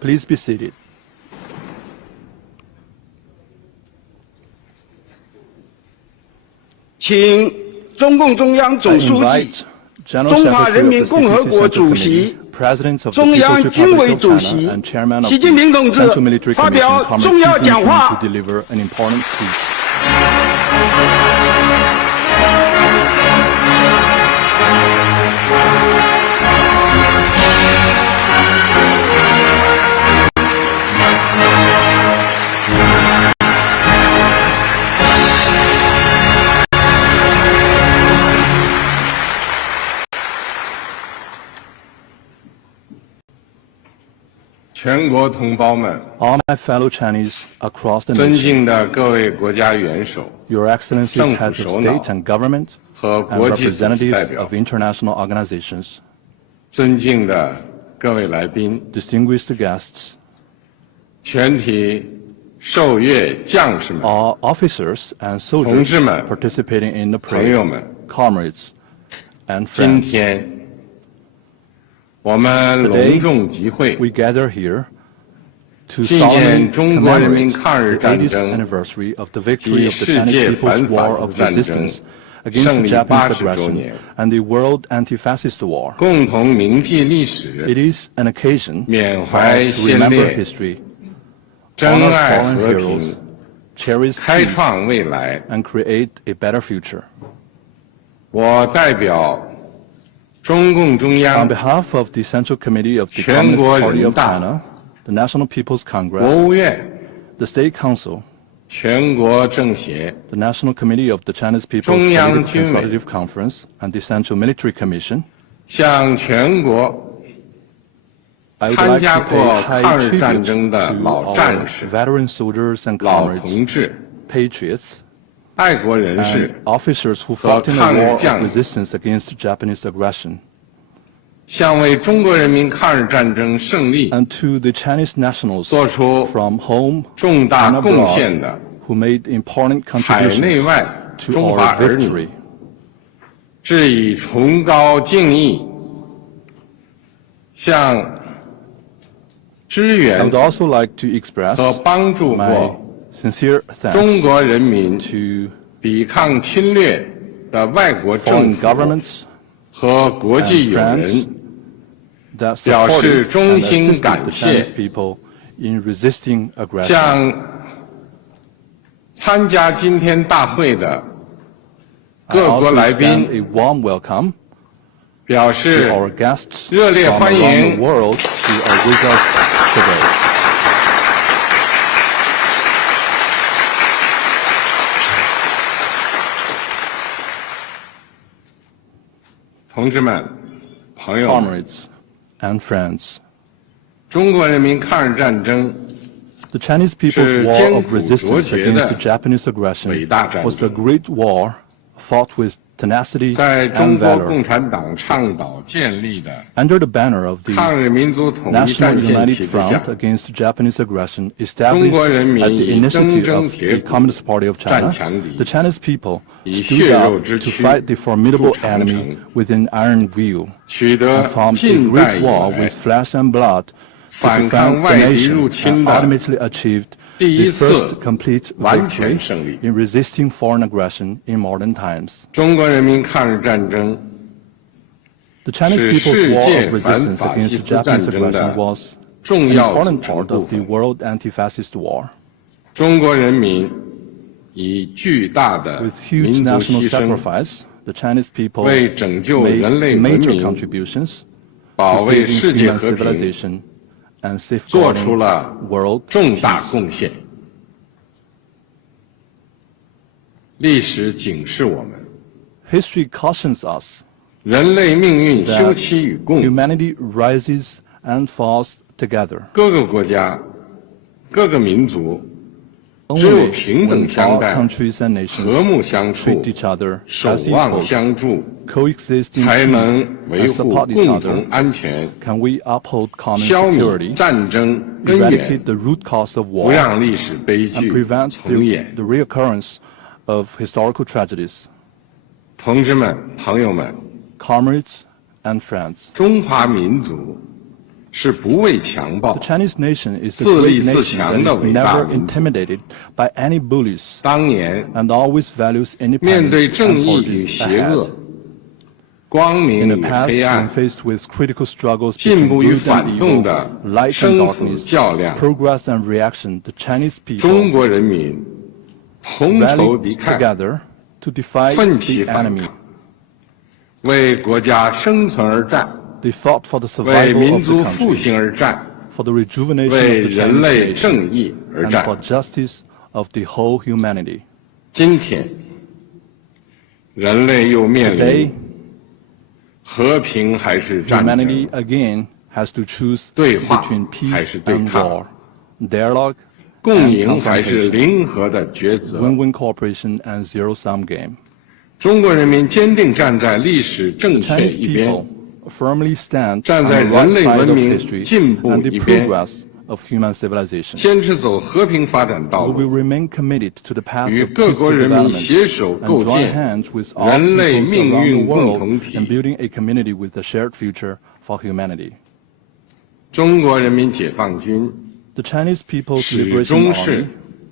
Please be seated. I invite General Secretary of the CPC Central Committee, President of the People's Republic of China, and Chairman of the Central Military Commission, Comrade Kim Jong Un, to deliver an important speech. 全国同胞们， All my fellow Chinese across the 尊 nation, 敬的各位国家元首 Your Excellencies, 政府 heads of 首脑 state and government, 和 and 国际组织代 representatives 表 of，international organizations, 尊敬的各位来宾， distinguished guests, 全体受阅将士们， all officers and 同 soldiers 志们， participating in the 朋友 parade, 们， comrades, and 今 friends. 天我们隆重集会， We gather here to 纪 solemnly 念中国人民 commemorate 抗日 the 战 80th 争 anniversary of the 及 victory of the 世 Chinese 界 People's 反法 War 西 of 战争 resistance against 胜 the 利 Japanese 80周 aggression 年， and the World Anti-Fascist War. 共同铭记历史， It is an occasion 缅 for 怀 us to 先 remember 烈， history, 珍 honor 爱 fallen 和 heroes, 平， cherish 开 peace, 创未来。 and create a better future. 我代表中共中 On 央、 behalf of the Central Committee of the 全 Communist 国 Party 人 of 大、 China, the National People's 国 Congress, 务院、 the State Council, 全国政协、 the National Committee of the Chinese People's 中央 Political 军委 Consultative Conference, and the Central Military Commission, 向全国 I would 参 like 加 to 过 pay 抗 high 日战 tribute 争的 to 老 our 战士、 veteran soldiers and 老 comrades, 同志、 patriots, 爱国人 and 士 officers who 和 fought in 抗 the 日 war 将 of 领， resistance against Japanese aggression, 向为中国人民抗日战争胜利 and to the Chinese nationals 做出 from home 重大 and 贡献 abroad 的 who made important 海内 contributions 外 to 中华 our 儿女 victory. 致以崇高敬意，向支 I 援 would also like to express 和帮助 my 过 sincere 中 thanks 国人民 to 抵抗侵略的外国政 foreign 府 governments 和国际 and 友人 friends that 表示 supported 衷 and 心 assisted 感 the 谢 Chinese people in resisting aggression. 向参加今天大会的 I 各国 also 来 extend 宾 a warm welcome 表 to 示 our guests 热烈 from 欢 around 迎 the world who are with us today. 同志们、朋友们， Comrades and friends, 中国人民抗日战争 the Chinese people's 是 war 艰 of 苦卓 resistance 绝 against the 的 Japanese aggression 伟大战 was the 争， great war fought with tenacity 在中 and 国 valor. 共产党倡导建立的 Under the banner of the 抗日民族统一 National 战线 United 旗帜下 Front， against Japanese aggression 中 established 国人民 at the 以铮 initiative 铮 of 铁 the 骨 Communist Party of 战 China, 强敌， the Chinese people 以 stood 血肉 up 之 to 躯 fight the formidable 筑长城 enemy within iron view 取 and 得 formed a 近代 great 以 war 来 with flesh and blood to 反抗 defend 外 the 敌入 nation 侵 and 的 ultimately achieved 第一 the 次 first complete 完 victory 全胜利。 in resisting foreign aggression in modern times. 中国人民抗日战争 The Chinese 是 people's 世 war 界 of 反 resistance 法西 against 斯 Japanese 战争 aggression 的 was 重 an 要组 important 成 part 部 of the 分。 world anti-fascist war. 中国人民以巨大的 With huge 民族 national 牺牲， sacrifice, the Chinese people 为拯救 made 人类文 major 明、 contributions 保 to 卫 saving 世界 human 和平 civilization and 做出 safeguarding 了 world 重大 peace. 贡献。历史警示我们， History cautions us 人类命运 that 休戚与共， humanity rises and falls together. 各个国家、各个民族只有 Only 平等 when 相 all 待、 countries and nations 和睦相处 treat、each other 守 as 望 equals, 相助， coexist in 才能 peace 维 and 护 support each 共同 other, 安全， can we uphold common 消弭 security, 战争根源 eradicate，the root cause of 不 war, 让历史悲 and 剧 prevent 重演。 the reoccurrence of historical tragedies. 同志们、朋友们， Comrades and friends, 中华民族是不畏强暴 the，Chinese nation is the 自立 great 自 nation 强 that 的 is 伟大 never 民族。 intimidated by any bullies 当年 and always values 面对 independence 正 and 义与 forges 邪恶 ahead.、光 In 明 the 与 past, 黑 when 暗、 faced with critical struggles 进 between 步与 good 反 and 动 evil, 的 light and 生死 darkness, 较量， progress and reaction, the Chinese 中 people 国人民同仇 rallied 敌忾， together to defy 奋起 the 反 enemy. 抗，为国家生存而战， They fought for the 为 survival 民 of 族 the 复 country, 兴而战， for the rejuvenation 为 of the 人 Chinese 类 nation, 正义而 and 战。 for justice of the whole humanity. 今天，人类又面 Today, 临和平还是战 humanity 争、 again has to choose 对话 between 还 peace 是对 and 抗、 war, dialogue 共 and 赢还是 confrontation, 零和的抉择。 win-win cooperation and zero-sum game. 中国人民坚定站在历史正确 Chinese 一边 people，firmly stand 站 on 在 the 人 right 类 side 文 of 明 history 进步 and the 一边， progress of human civilization. 坚持走和平发展道 We 路， will remain committed to the path 与 of 各国 peaceful 人民 development 携手 and 构 join 建 hands with all 人类 peoples 命 around the 运共 world 同 and 体。 building a community with a shared future for humanity. 中国人民解放军 The Chinese People's 始 Liberation 终是 Army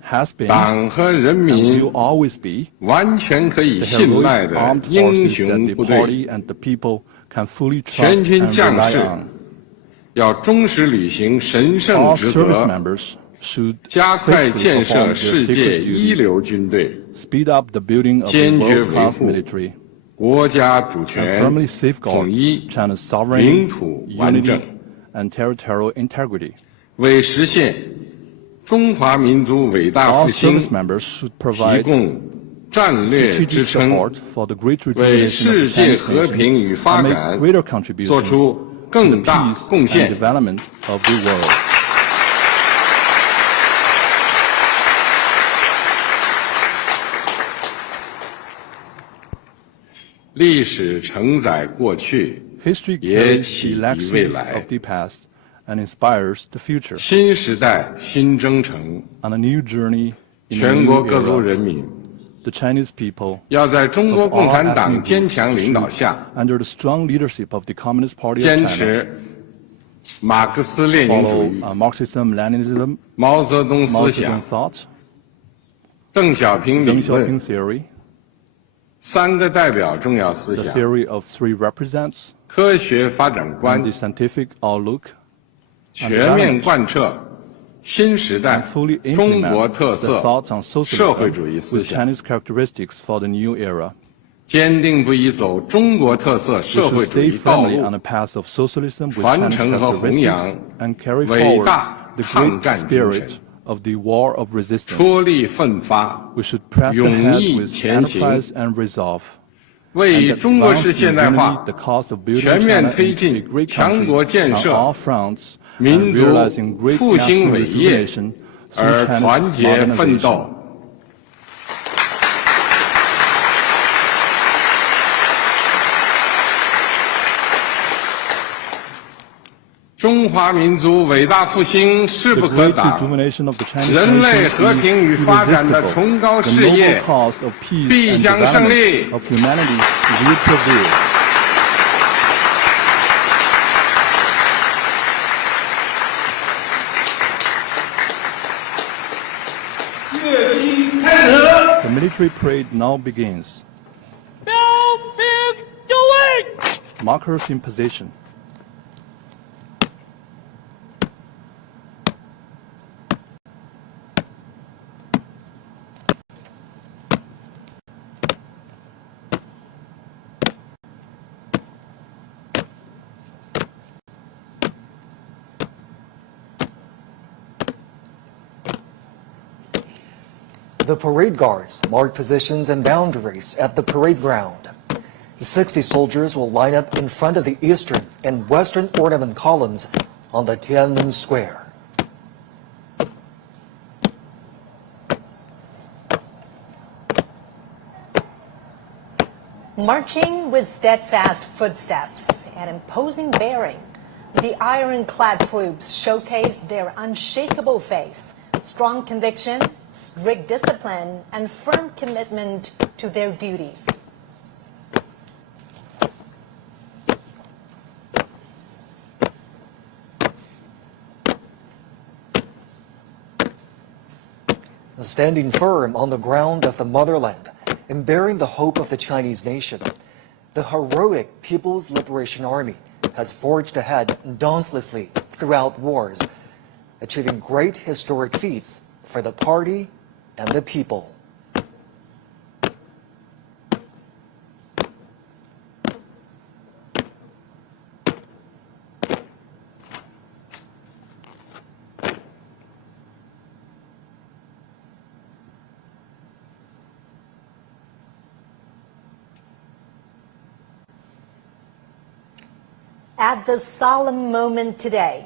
has been 党和人 and 民 will always be 完全可以 the 信赖 heroic 的 armed 英 forces that 雄 the 部队。 party and the people can fully 全 trust 军 and 将 rely 士 on. 要忠实履行神圣 All 职 service 责， members should 加快 faithfully 建设 perform their 世界 sacred 一 duties, 流军队， speed up the building of a 坚决维 world-class 护 military, 国家主 and 权 firmly 统 safeguard 一， China's 领 sovereignty, 土完整， unity, and territorial integrity. 为实现中华民族伟大 All 复兴 service members should 提 provide 供战略支 strategic 撑， support for the great 为 rejuvenation 世 of the 界 Chinese 和平与 nation 发 and 展 make greater 做 contributions 出 to the 更大 peace 贡 and 献。 development of the world. 历史承载过去， History 也 carries 启 the 迪未 legacy 来 of。the past and inspires the future. 新时代新征程， On a new journey in a 全国 new 各族 era, 人民 the Chinese people 要在中国 of 共 all 产 ethnic 党 groups 坚强领导 should, 下， under the strong leadership of the Communist Party of 坚 China, 持马克思列宁主 follow 义、 Marxism, Leninism, 毛泽东 Mao 思 Zedong 想、 thought, 邓小平理 Deng 论 Xiaoping theory, 三个代表重要思 The 想 theory of three represents 科学发展 and 观 the scientific outlook 全面贯彻新时代 and fully 中国 implement 特 the 色 thoughts on 社会 socialism 主义思 with 想， Chinese characteristics for the new era. 坚定不移走中国特色 We 社 should 会主 stay 义道 firmly 路 on，the path of socialism with 传 Chinese 承和弘扬 characteristics and carry 伟 forward 大 the 抗 great 战精 spirit 神， of the war of 出 resistance. 力奋发， We should press 勇 ahead 毅 with 前行， enterprise and resolve. 为 And 中国式 advance 现代 unity 化 the cause of building 全面 China 推 into a 进 great 强国 country 建 on 设 all fronts 民 and 族 realizing great 复兴 national 伟业 rejuvenation 而 through 团 China's 结奋 modernization. 斗。中华民族伟大复兴势 The 不可 great 挡， rejuvenation of the Chinese 人类 nation 和平与 is 发展的 irresistible. 崇高 The 事 noble 业 cause of peace 必 and 将胜利 development。of humanity will prevail. The military parade now begins. Markers in position. The parade guards mark positions and boundaries at the parade ground. 60 soldiers will line up in front of the eastern and western ornament columns on the Tiananmen Square. Marching with steadfast footsteps and imposing bearing, the ironclad troops showcase their unshakable faith, strong conviction, strict discipline, and firm commitment to their duties. Standing firm on the ground of the motherland and bearing the hope of the Chinese nation, the heroic People's Liberation Army has forged ahead dauntlessly throughout wars, achieving great historic feats for the party and the people. At this solemn moment today,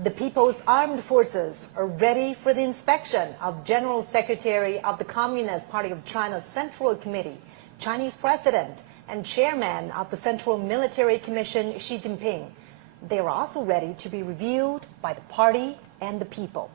the People's Armed Forces are ready for the inspection of General Secretary of the Communist Party of China's Central Committee, Chinese President, and Chairman of the Central Military Commission, Xi Jinping. They are also ready to be reviewed by the party and the people.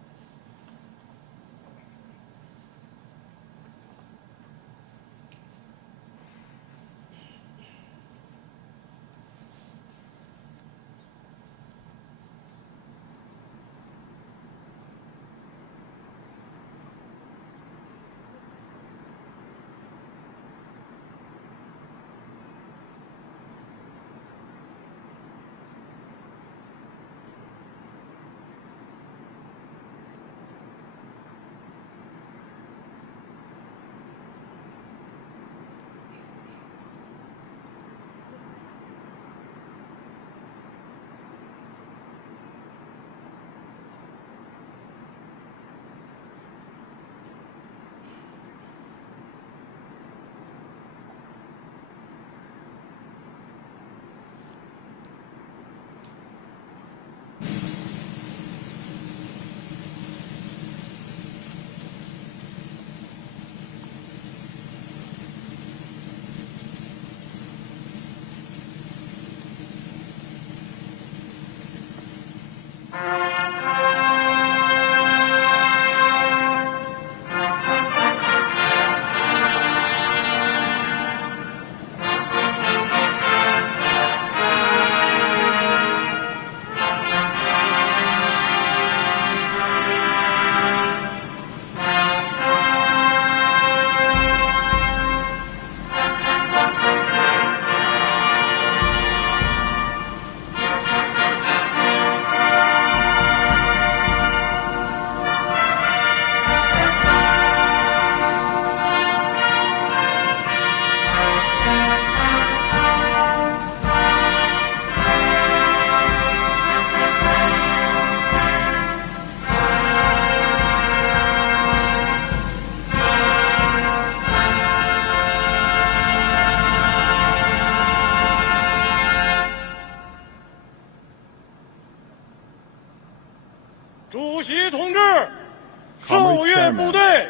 部队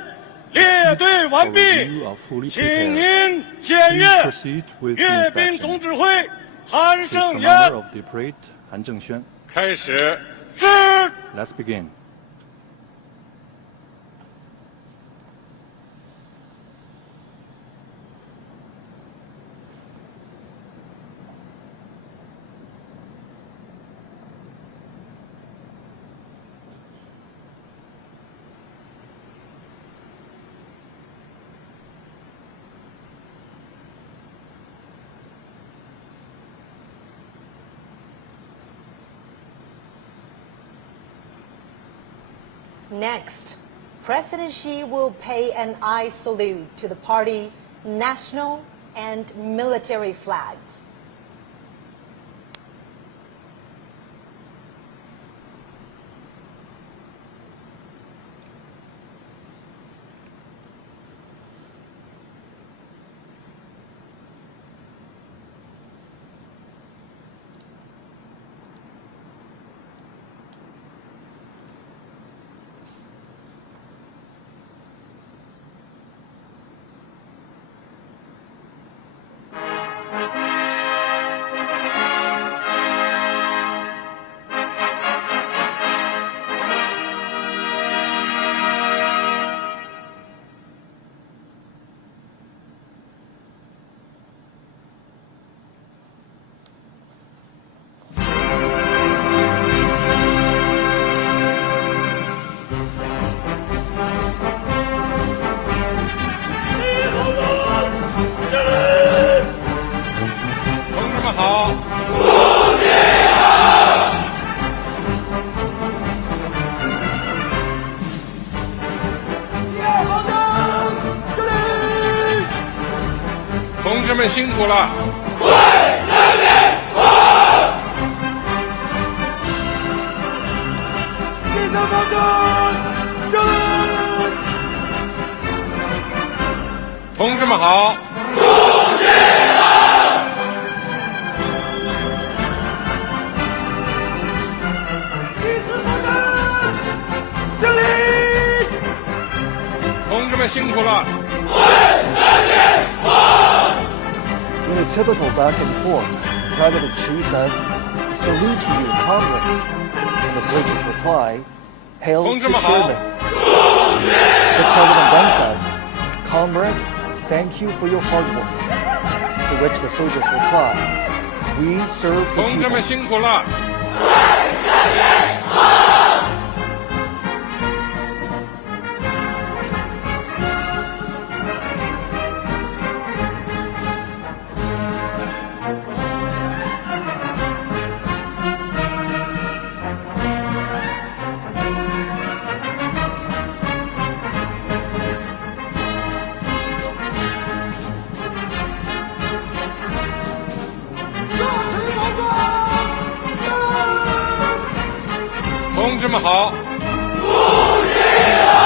列队完毕，请您检阅阅兵总指挥韩胜言。开始。是。Let's begin. Next, President Xi will pay an eye salute to the party national and military flags.同志们辛苦了！为人民服务！基层方针，胜利！同志们好！主席好！基层方针，胜利！同志们辛苦了！为人民服务！ In a typical back and forth, President Xi says, "Salute to you, comrades." And the soldiers reply, "Hail to chairman." The president then says, "Comrades, thank you for your hard work." To which the soldiers reply, "We serve the people." 同志们辛苦了！ 同志们好！主席好！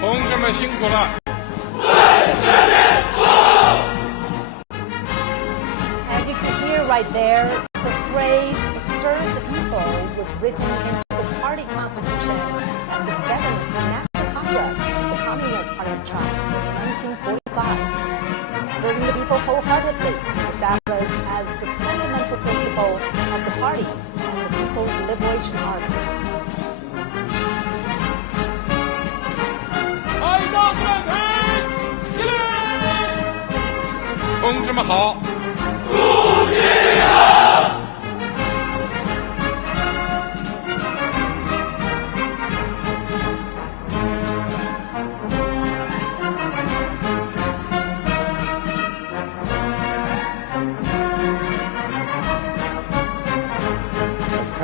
同志们辛苦了！为人民服务！ As you can hear right there, the phrase "serve the people" was written into the party constitution at the 7th National Congress of the Communist Party of China in 1945. Serving the people wholeheartedly is established as the fundamental principle of the party and the People's Liberation Army. 开张战锤，起立！同志们好！主席好！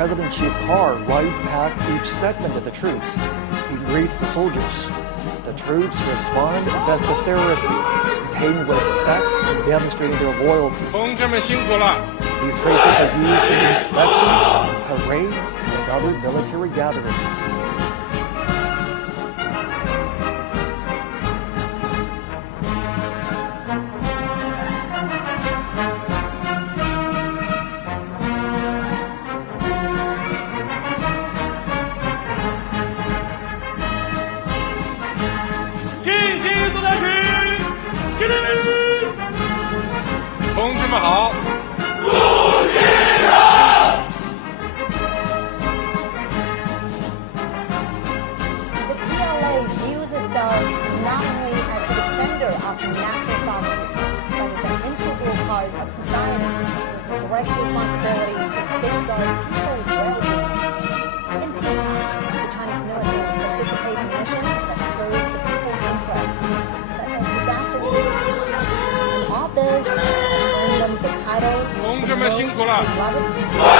As President Xi's car rides past each segment of the troops. He greets the soldiers. The troops respond vociferously, paying respect and demonstrating their loyalty. 同志们辛苦了。 These phrases are used in inspections, parades, and other military gatherings. Responsibility to safeguard people's well-being. In peacetime, the Chinese military participates in missions that serve the people's interests, such as disaster relief. And all this earned them the title of the most beloved people in China.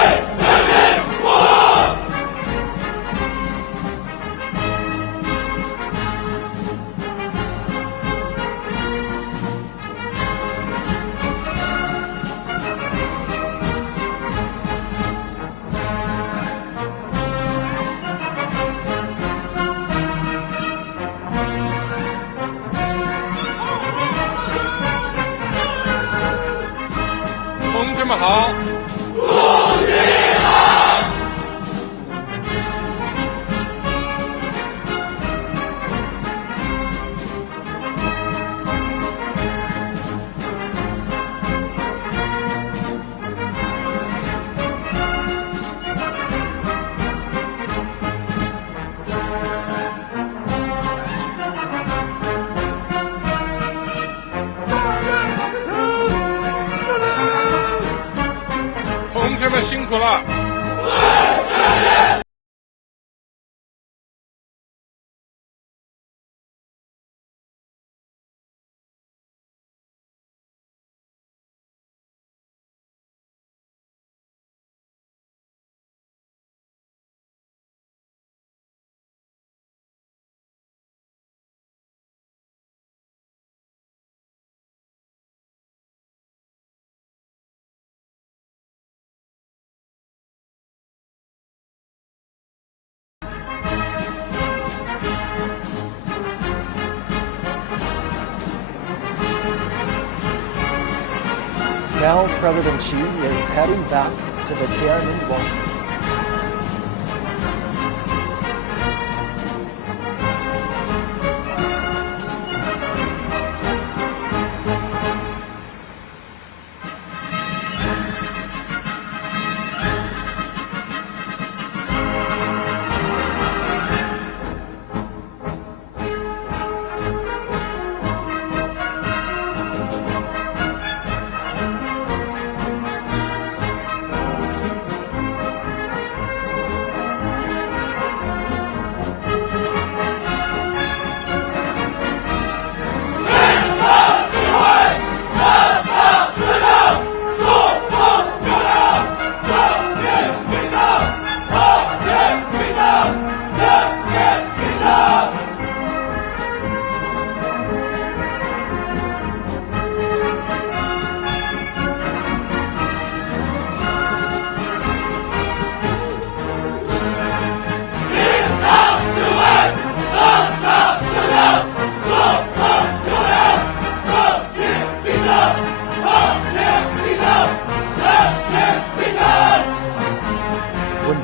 Now President Xi is heading back to the Tiananmen Wall Street.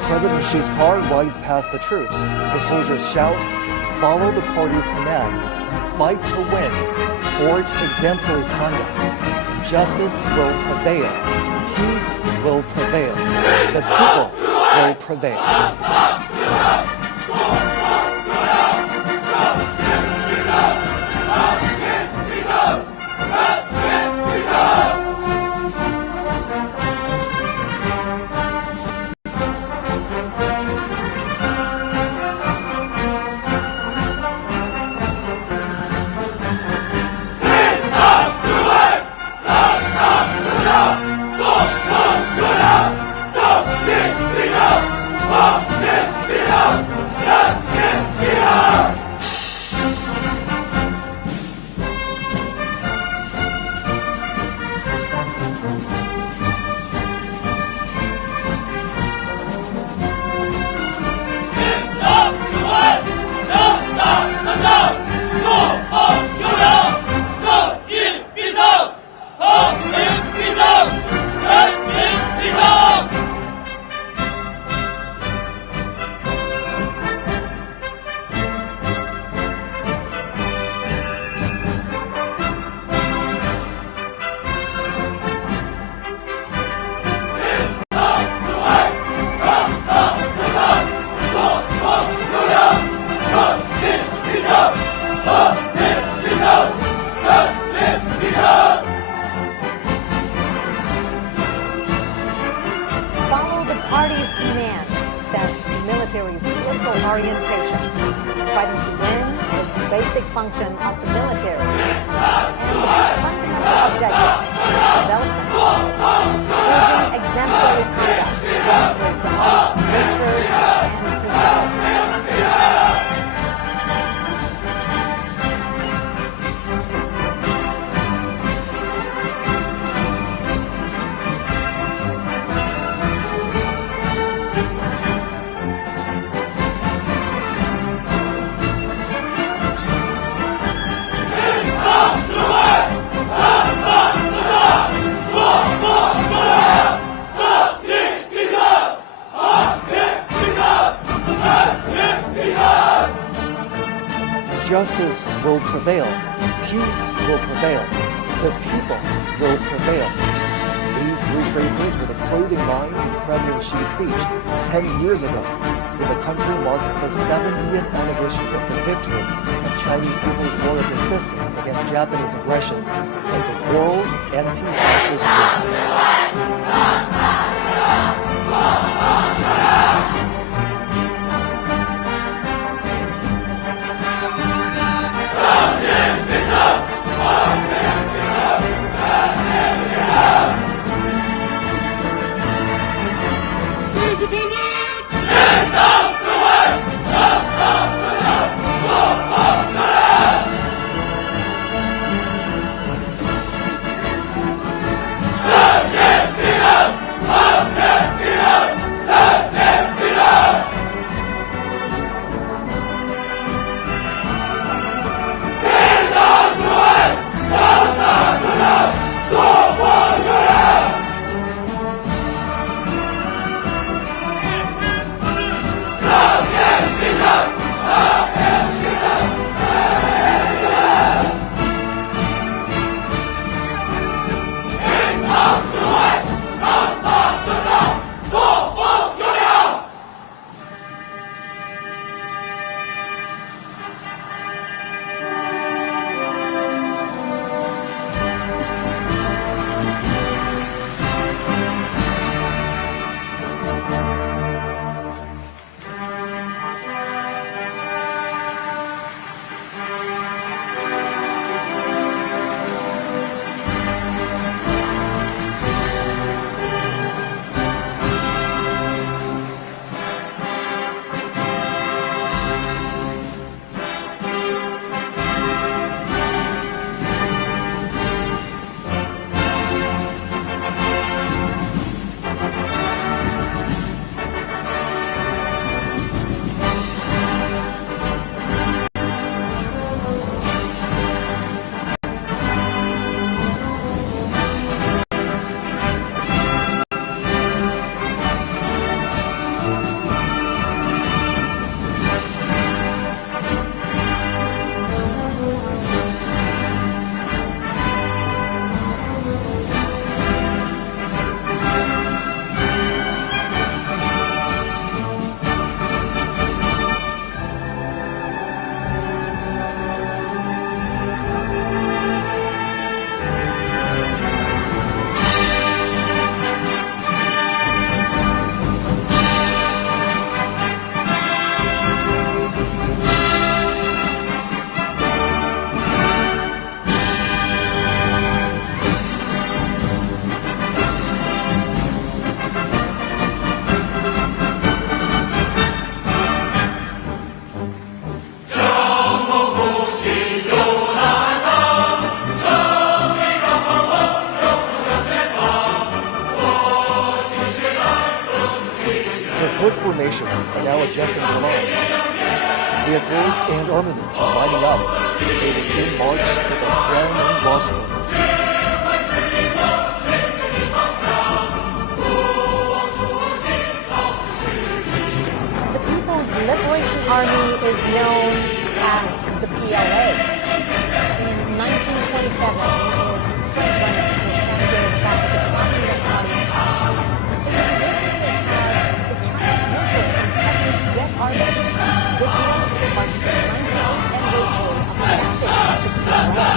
President Xi's car rides past the troops. The soldiers shout, "Follow the party's command. Fight to win. Forge exemplary conduct. Justice will prevail. Peace will prevail. The people will prevail." Go! sets the military's political orientation, fighting to win is the basic function of the military, and the fundamental objective is development. Forging exemplary conduct demonstrates the party's nature and principle. Justice will prevail. Peace will prevail. The people will prevail. These three phrases were the closing lines in President Xi's speech 10 years ago, when the country marked the 70th anniversary of the victory of Chinese people's war of resistance against Japanese aggression and the World Anti-Fascist Movement. Foot formations are now adjusting their lines. Vehicles and armaments are lining up. They will soon march to the Tiananmen rostrum. The People's Liberation Army is known as the PLA. In 1927, its frontrunners were candidate back at the Communist Party in China. Get our letters. This year marks the 19th anniversary of the founding of the PLA.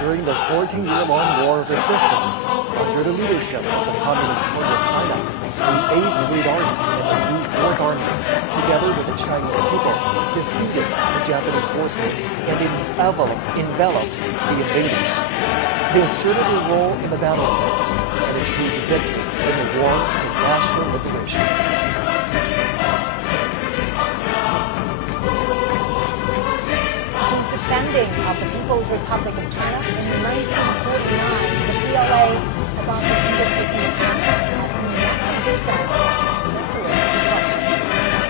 During the 14-year-long war of resistance under the leadership of the Communist Party of China, the 8th Red Army and the new 4th Army, together with the Chinese people, defeated the Japanese forces and enveloped the invaders. They asserted their role in the battlefields and achieved victory in the war for national liberation. Since the founding of the People's Republic of China in 1949, the PLA has also undertaken a successive national defense, centralist construction,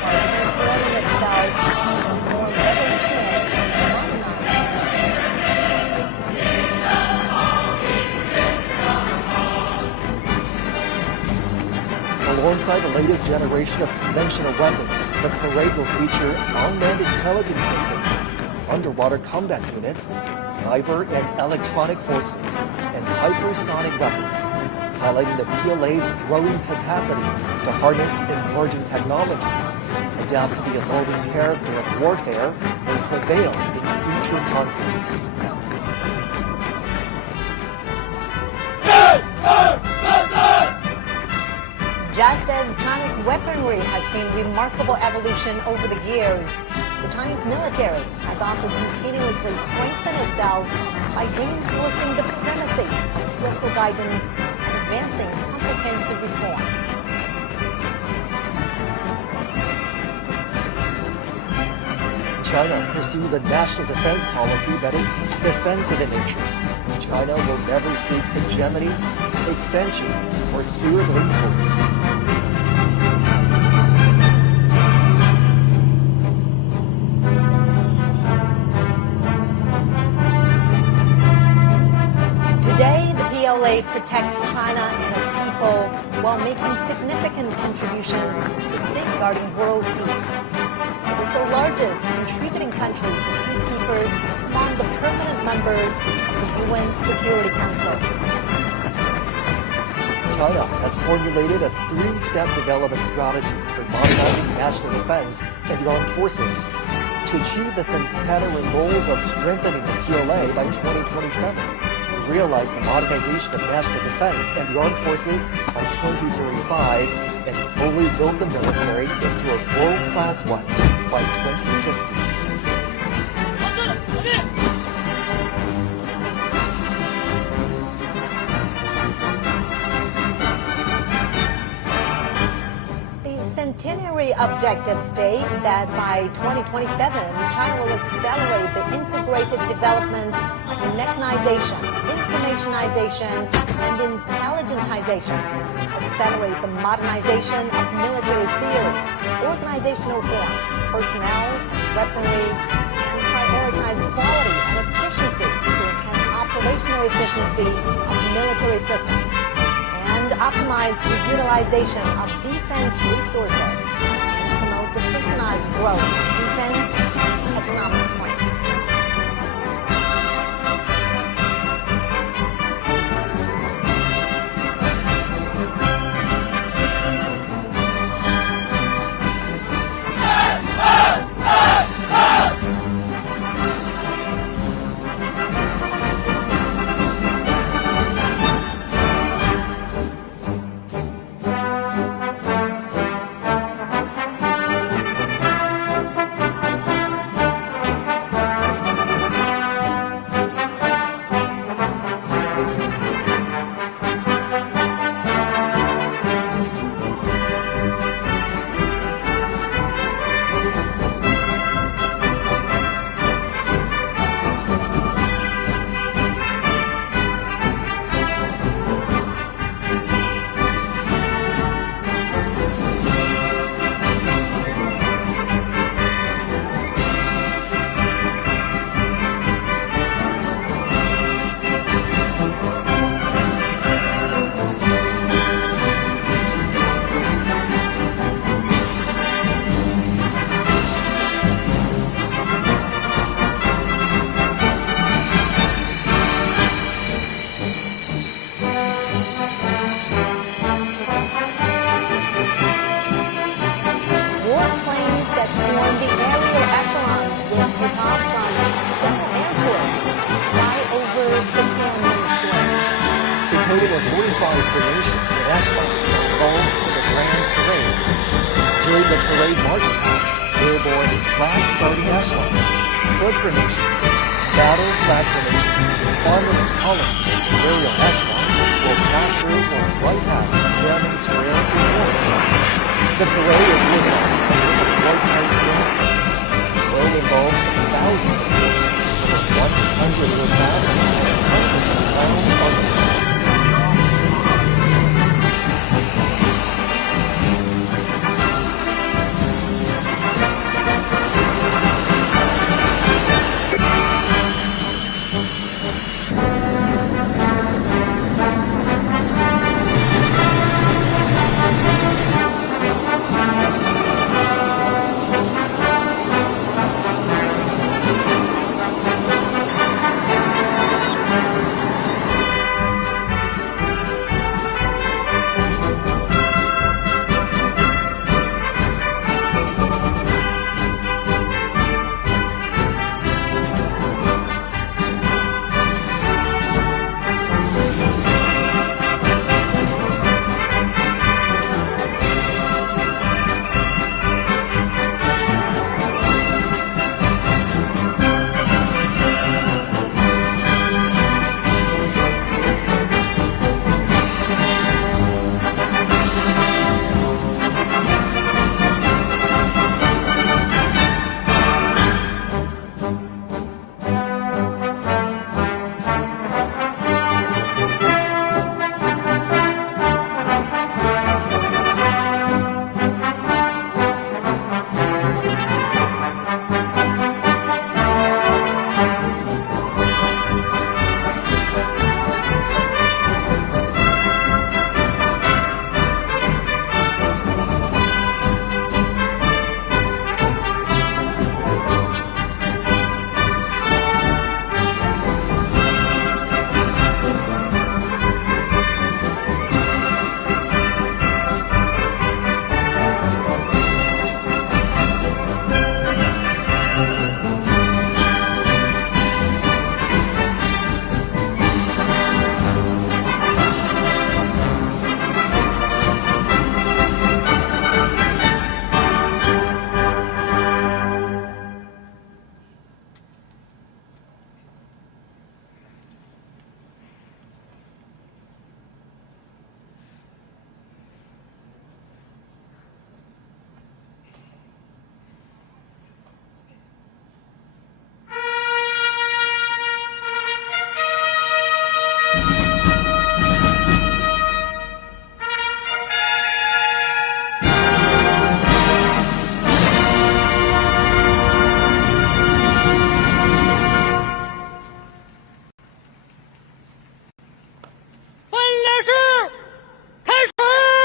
while transforming itself into a more revolutionary, modernized Alongside the latest generation of conventional weapons, the parade will feature unmanned intelligence systems, underwater combat units, cyber and electronic forces, and hypersonic weapons, highlighting the PLA's growing capacity to harness emerging technologies, adapt to the evolving character of warfare, and prevail in future conflicts. Just as China's weaponry has seen remarkable evolution over the years, the Chinese military has also continuously strengthened itself by reinforcing the primacy of political guidance and advancing comprehensive reforms. China pursues a national defense policy that is defensive in nature. China will never seek hegemony, expansion, or spheres of influence. Today, the PLA protects China and its people while making significant contributions to safeguarding world peace. It is the largest contributing country for peacekeepers among the permanent members of the UN Security Council. China has formulated a three-step development strategy for modernizing national defense and the armed forces to achieve the centenary goals of strengthening the PLA by 2027, realize the modernization of national defense and the armed forces by 2035, and fully build the military into a world-class one by 2050. Centenary objectives state that by 2027, China will accelerate the integrated development of mechanization, informationization, and intelligentization, accelerate the modernization of military theory, organizational forms, personnel, weaponry, and prioritize quality and efficiency to enhance operational efficiency of the military system, and optimize the utilization of defense resources and promote the synchronized growth of defense and economic strengths. The total of 45 formations and echelons are involved in the Grand Parade. During the parade march past, airborne flag-floating echelons, foot formations, battle flag formations, armament columns, and aerial echelons will pass through or fly past the jamming square before them. The parade is organized under the wartime command system. It will involve thousands of troops, over 100 with battle and hundreds of armed armaments.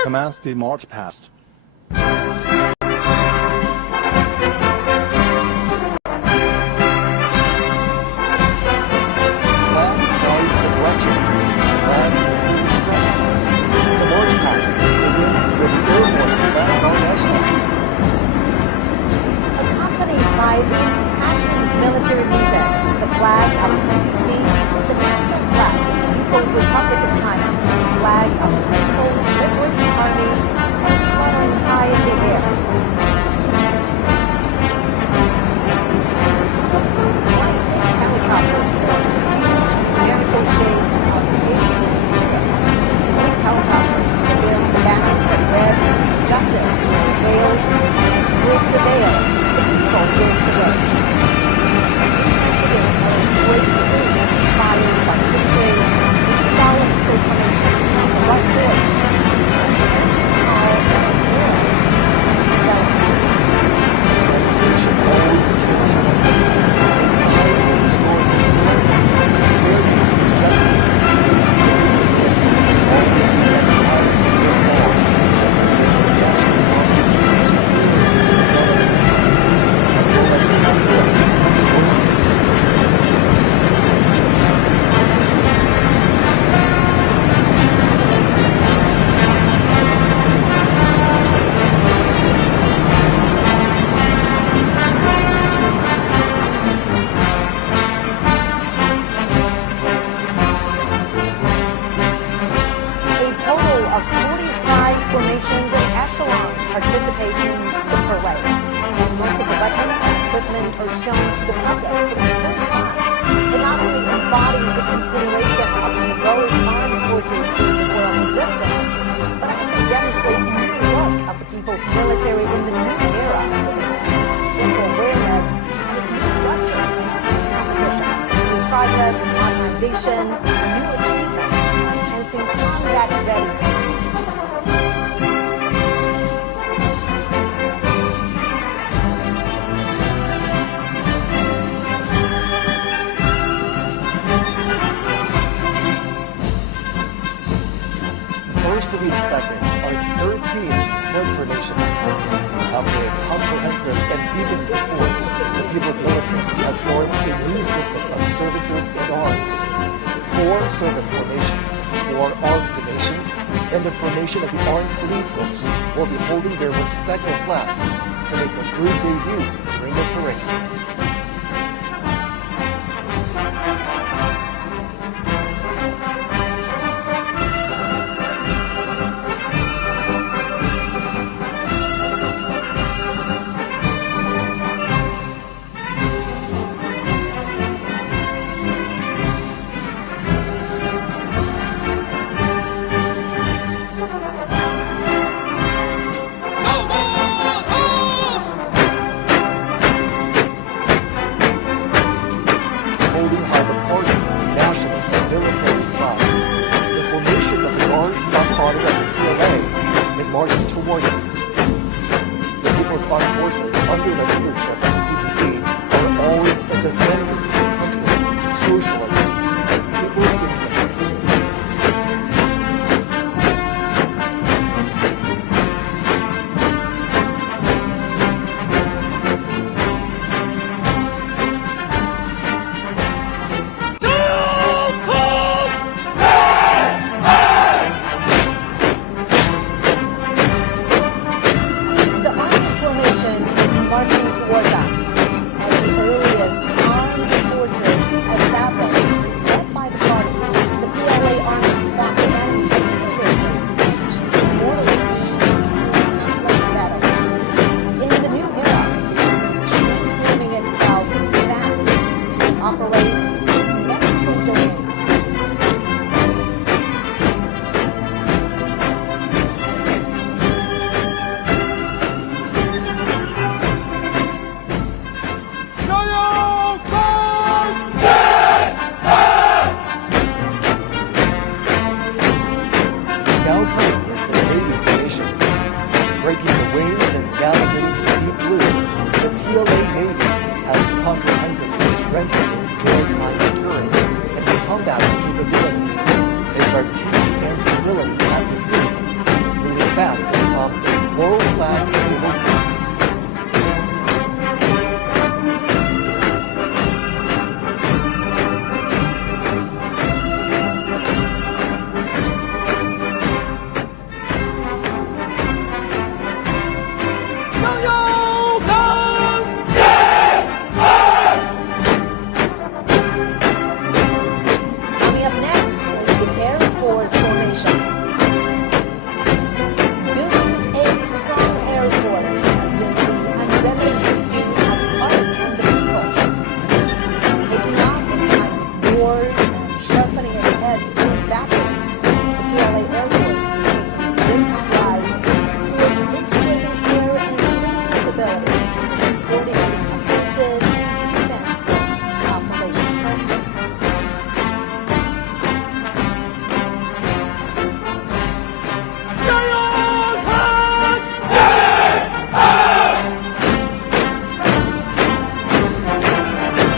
Commence the march past. Flag tells the direction. Flag moves straight. The march past begins with airborne flag on echelon. Accompanied by the impassioned military music, the flag of the CPC, the national flag of the People's Republic of China, the flag of the People's Liberation Army are fluttering high in the air. 26 helicopters form huge numerical shapes of 8 and 0. 4 helicopters bearing banners that read, "Justice will prevail, peace will prevail, the people will prevail." These messages are great truths inspired by history, a solemn to the public for the first time. It not only embodies the continuation of the heroic armed forces during the war of resistance, but also demonstrates the new look of the people's military in the new era with enhanced political awareness and its new structure and its composition, new progress and modernization, and new achievements, enhancing combat readiness. First to be inspected are 13 flag formations. After a comprehensive and deepened reform, the people's military has formed a new system of services and arms. 4 service formations, 4 armed formations, and the formation of the armed police force will be holding their respective flags to make a good debut during the parade. Marching toward us. The People's Armed Forces, under the leadership of the CPC, are always the defenders of country, socialism, and people's interests. Marching towards us as the earliest armed forces established, led by the party, the PLA army fought the enemies vigorously, achieving mortal feats through countless battles. In the new era, it is transforming itself fast to operate in multiple domains. Now coming is the Navy formation. Breaking the waves and navigating to the deep blue, the PLA Navy has comprehensively strengthened its maritime deterrent and combat capabilities to safeguard peace and stability at the sea, moving fast to become a world-class naval force. Coming up next is the Air Force formation. Building a strong Air Force has been the unremitting pursuit of the party and the people. Taking off in times of wars and sharpening its edge through battles, the PLA Air Force is making great strides towards integrating air and space capabilities, coordinating offensive and defensive operations.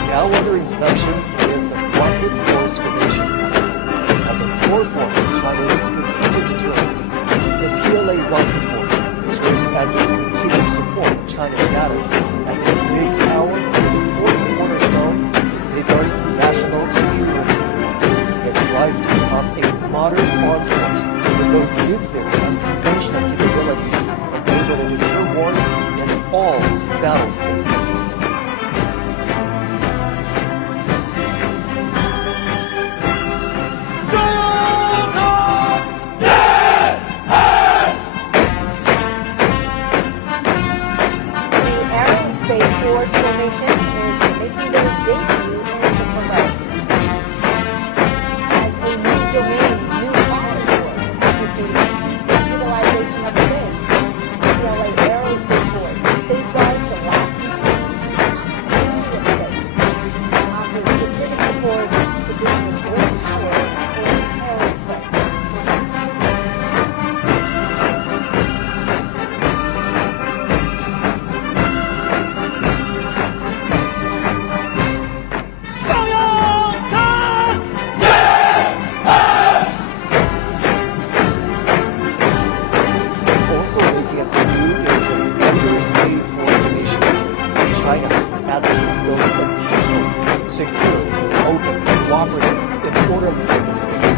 Now under inspection is the Rocket Force formation. As a core force of China's strategic deterrence, the PLA Rocket Force serves as the strategic support of China's status as a big power and an important cornerstone to safeguard national security. Its drive to become a modern armed force with both nuclear and conventional capabilities enable to deter wars in all battle spaces. The Aerospace Force formation is making a peaceful, secure, open, cooperative, and orderly cyberspace.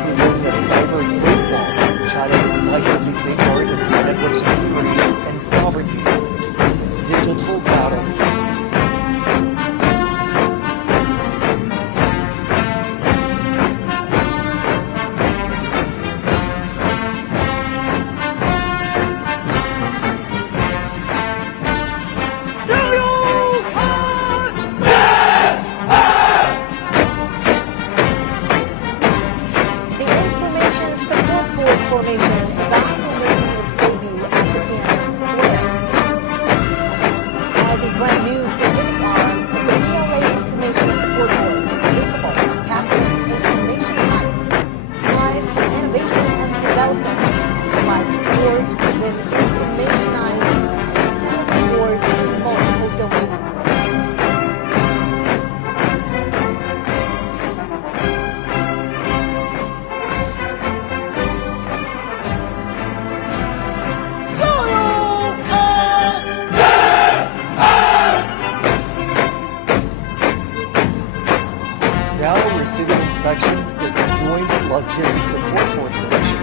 Through building a cyber great wall, China decisively safeguards its network security and sovereignty. Digital battlefield. Formation is also making its debut at the Tiananmen Square. As a brand new strategic arm, the PLA Information Support Force is capable of capturing information heights, strives for innovation and development, provides support to win informationized and intelligent wars in multiple domains. Receiving inspection is the Joint Logistics Support Force Commission.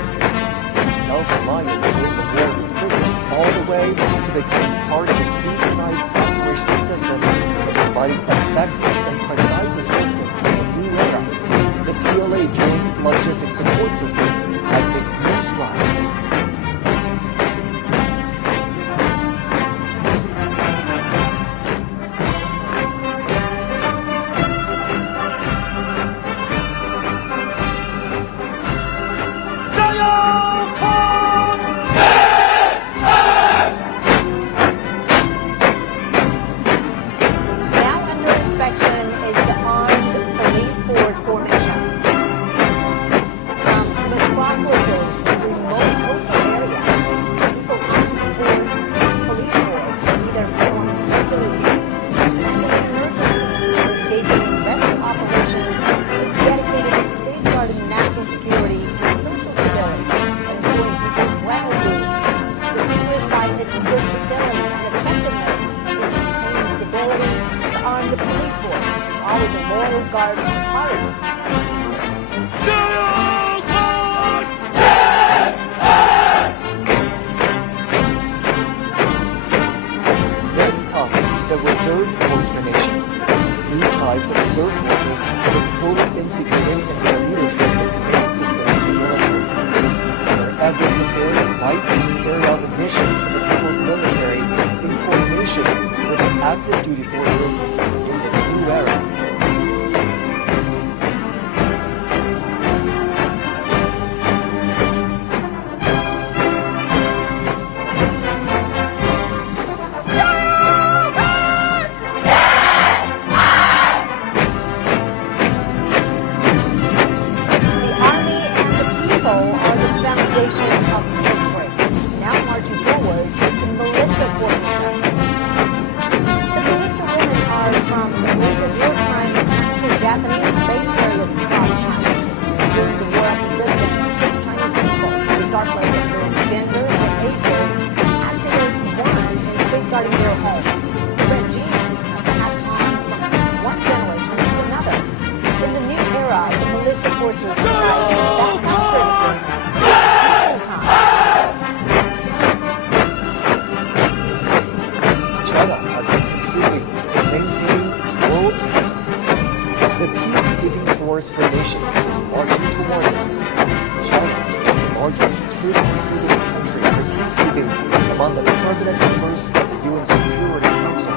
Self-reliance during the War of Resistance all the way to becoming part of the synchronized operational systems and providing effective and precise assistance in the new era. The PLA Joint Logistics Support System has made new strides. Next comes the Reserve Force Formation. New types of reserve forces have been fully integrated into the leadership and command systems of the military. They're ever prepared to fight and carry out the missions of the people's military in coordination with the active duty forces in the new era. Of victory. Now marching forward is the militia formation. The militia women are from the major wartime counter-Japanese base areas across China. During the War of Resistance, the Chinese people, regardless of their gender or ages, acted as one in safeguarding their homes. Red genes have passed on from one generation to another. In the new era, the militia forces provide background services. China has been contributing to maintaining world peace. The peacekeeping force formation is marching towards us. China is the largest troop contributing country for peacekeeping among the permanent members of the UN Security Council.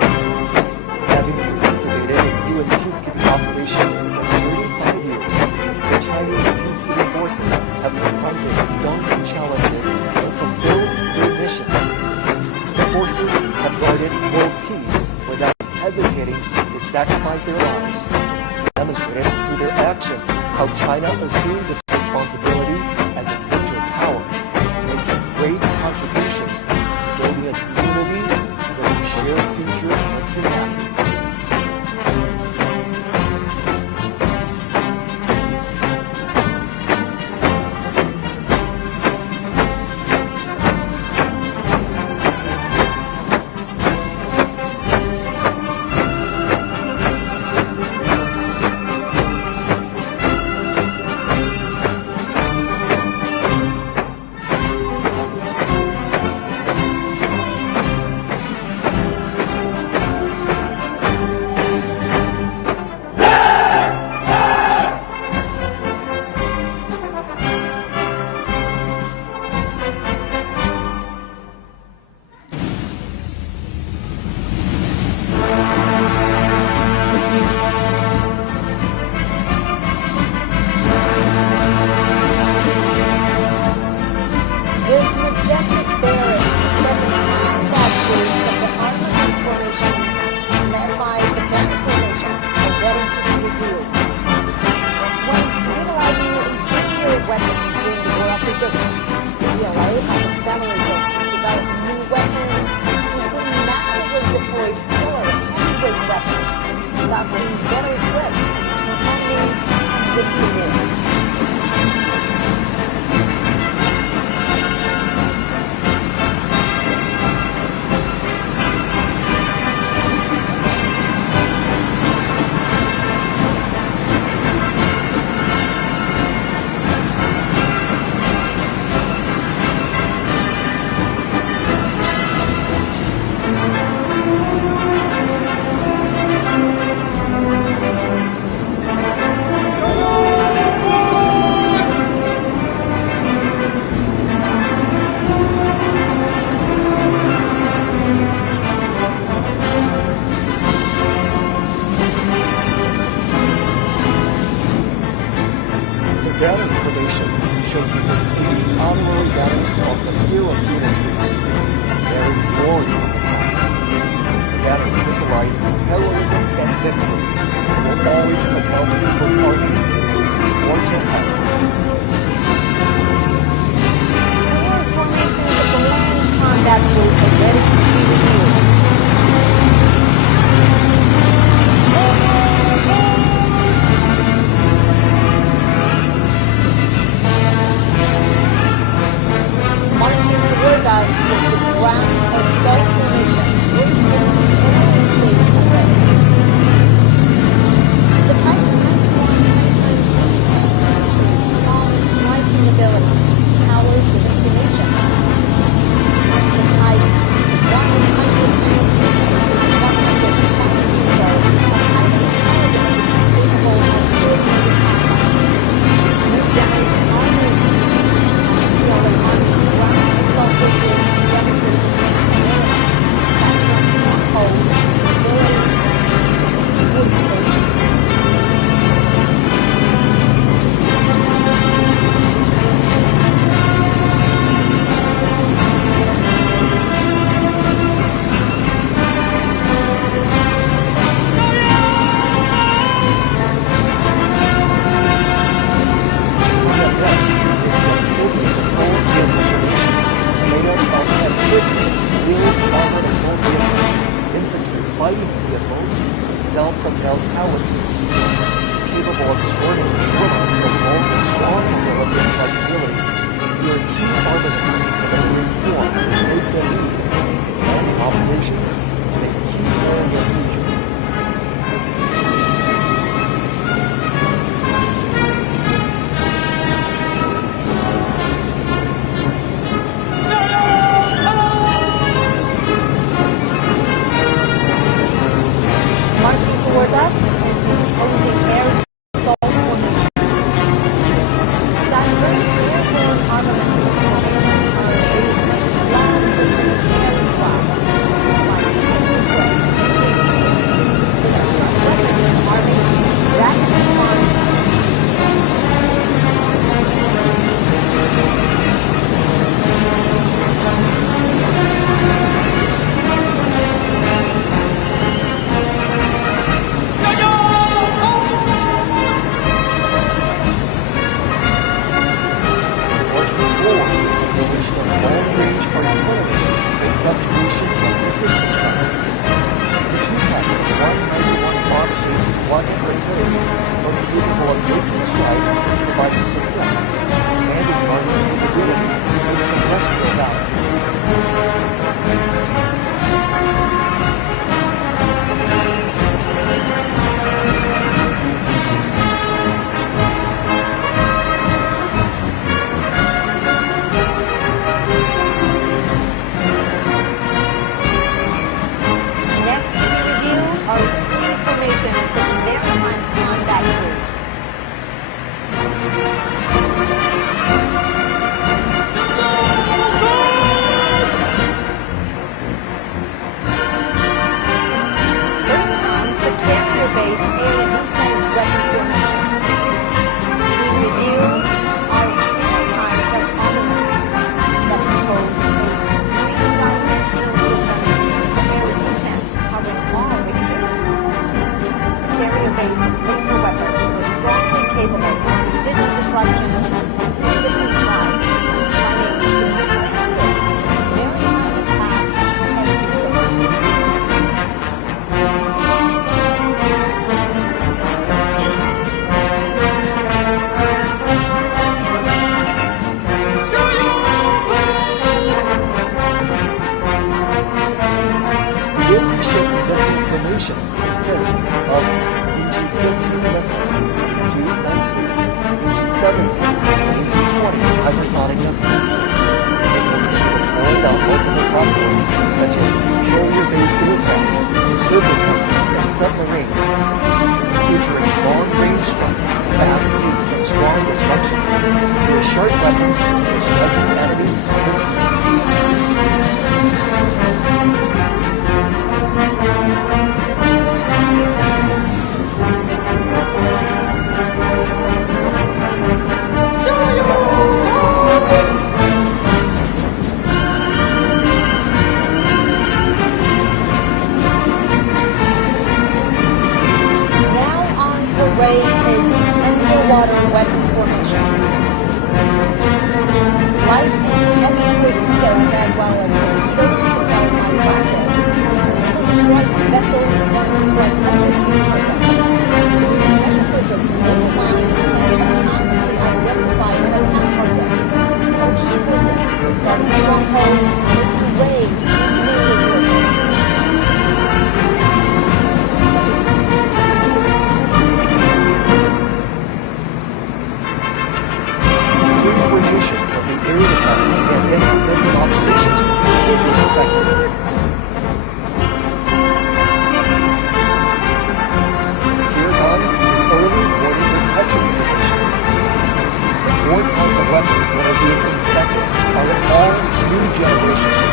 Having participated in UN peacekeeping operations for 35 years, the Chinese peacekeeping forces have confronted daunting challenges and fulfilled their missions. The forces have guarded world peace without hesitating to sacrifice their lives, demonstrated through their action how China assumes its responsibility as a major power, making great contributions to building a community with a shared future for humanity. thus being better equipped to turn enemies and win the war. Battle information showcases 80 honorary battles of the hero unit troops, bearing glory from the past. The battles symbolize heroism and victory, and will always propel the People's Army to forge ahead. More formations of the land combat group are ready to be reviewed. Towards us with the ground of self-formation, rigged in every shape and way. The type meant to maintain features strong striking abilities, powered with information. The type 110 to 105 people are highly intelligent, capable of coordinated combat. New generation armors the army ground self-listed demonstrated capability, platform strongholds, ability, and coordination. Fighting vehicles and self-propelled howitzers, capable of storming shoreline for assault with strong mobility and flexibility. They are key armaments for the Marine Corps to take the lead in landing operations in a key area seizure. Towards us, opposing air assault formation. Diverse airborne armaments formation are used long-distance aircraft, like with sharp weapons arming rapid response. Long-range artillery for subjugation and precision strike. The two types of 191 box-shaped block artilleries are capable of making strike and providing support, expanding the Army's capability in terrestrial battle. weapons, including T-20 hypersonic missiles. The system will be deployed on multiple platforms, such as carrier-based aircraft, surface missiles, and submarines, featuring long-range strike, fast speed, and strong destruction. They're sharp weapons for striking enemies at the sea. Underwater weapon formation. Light and heavy torpedoes, as well as torpedoes propelled by rockets, are able to strike vessels and strike undersea targets. Special purpose naval mines can autonomously identify and attack targets, or key forces guarding strongholds and making waves in naval warfare. Formations of the air defense and anti-missile operations will be inspected. Here comes the early warning detection formation. 4 types of weapons that are being inspected are all new generations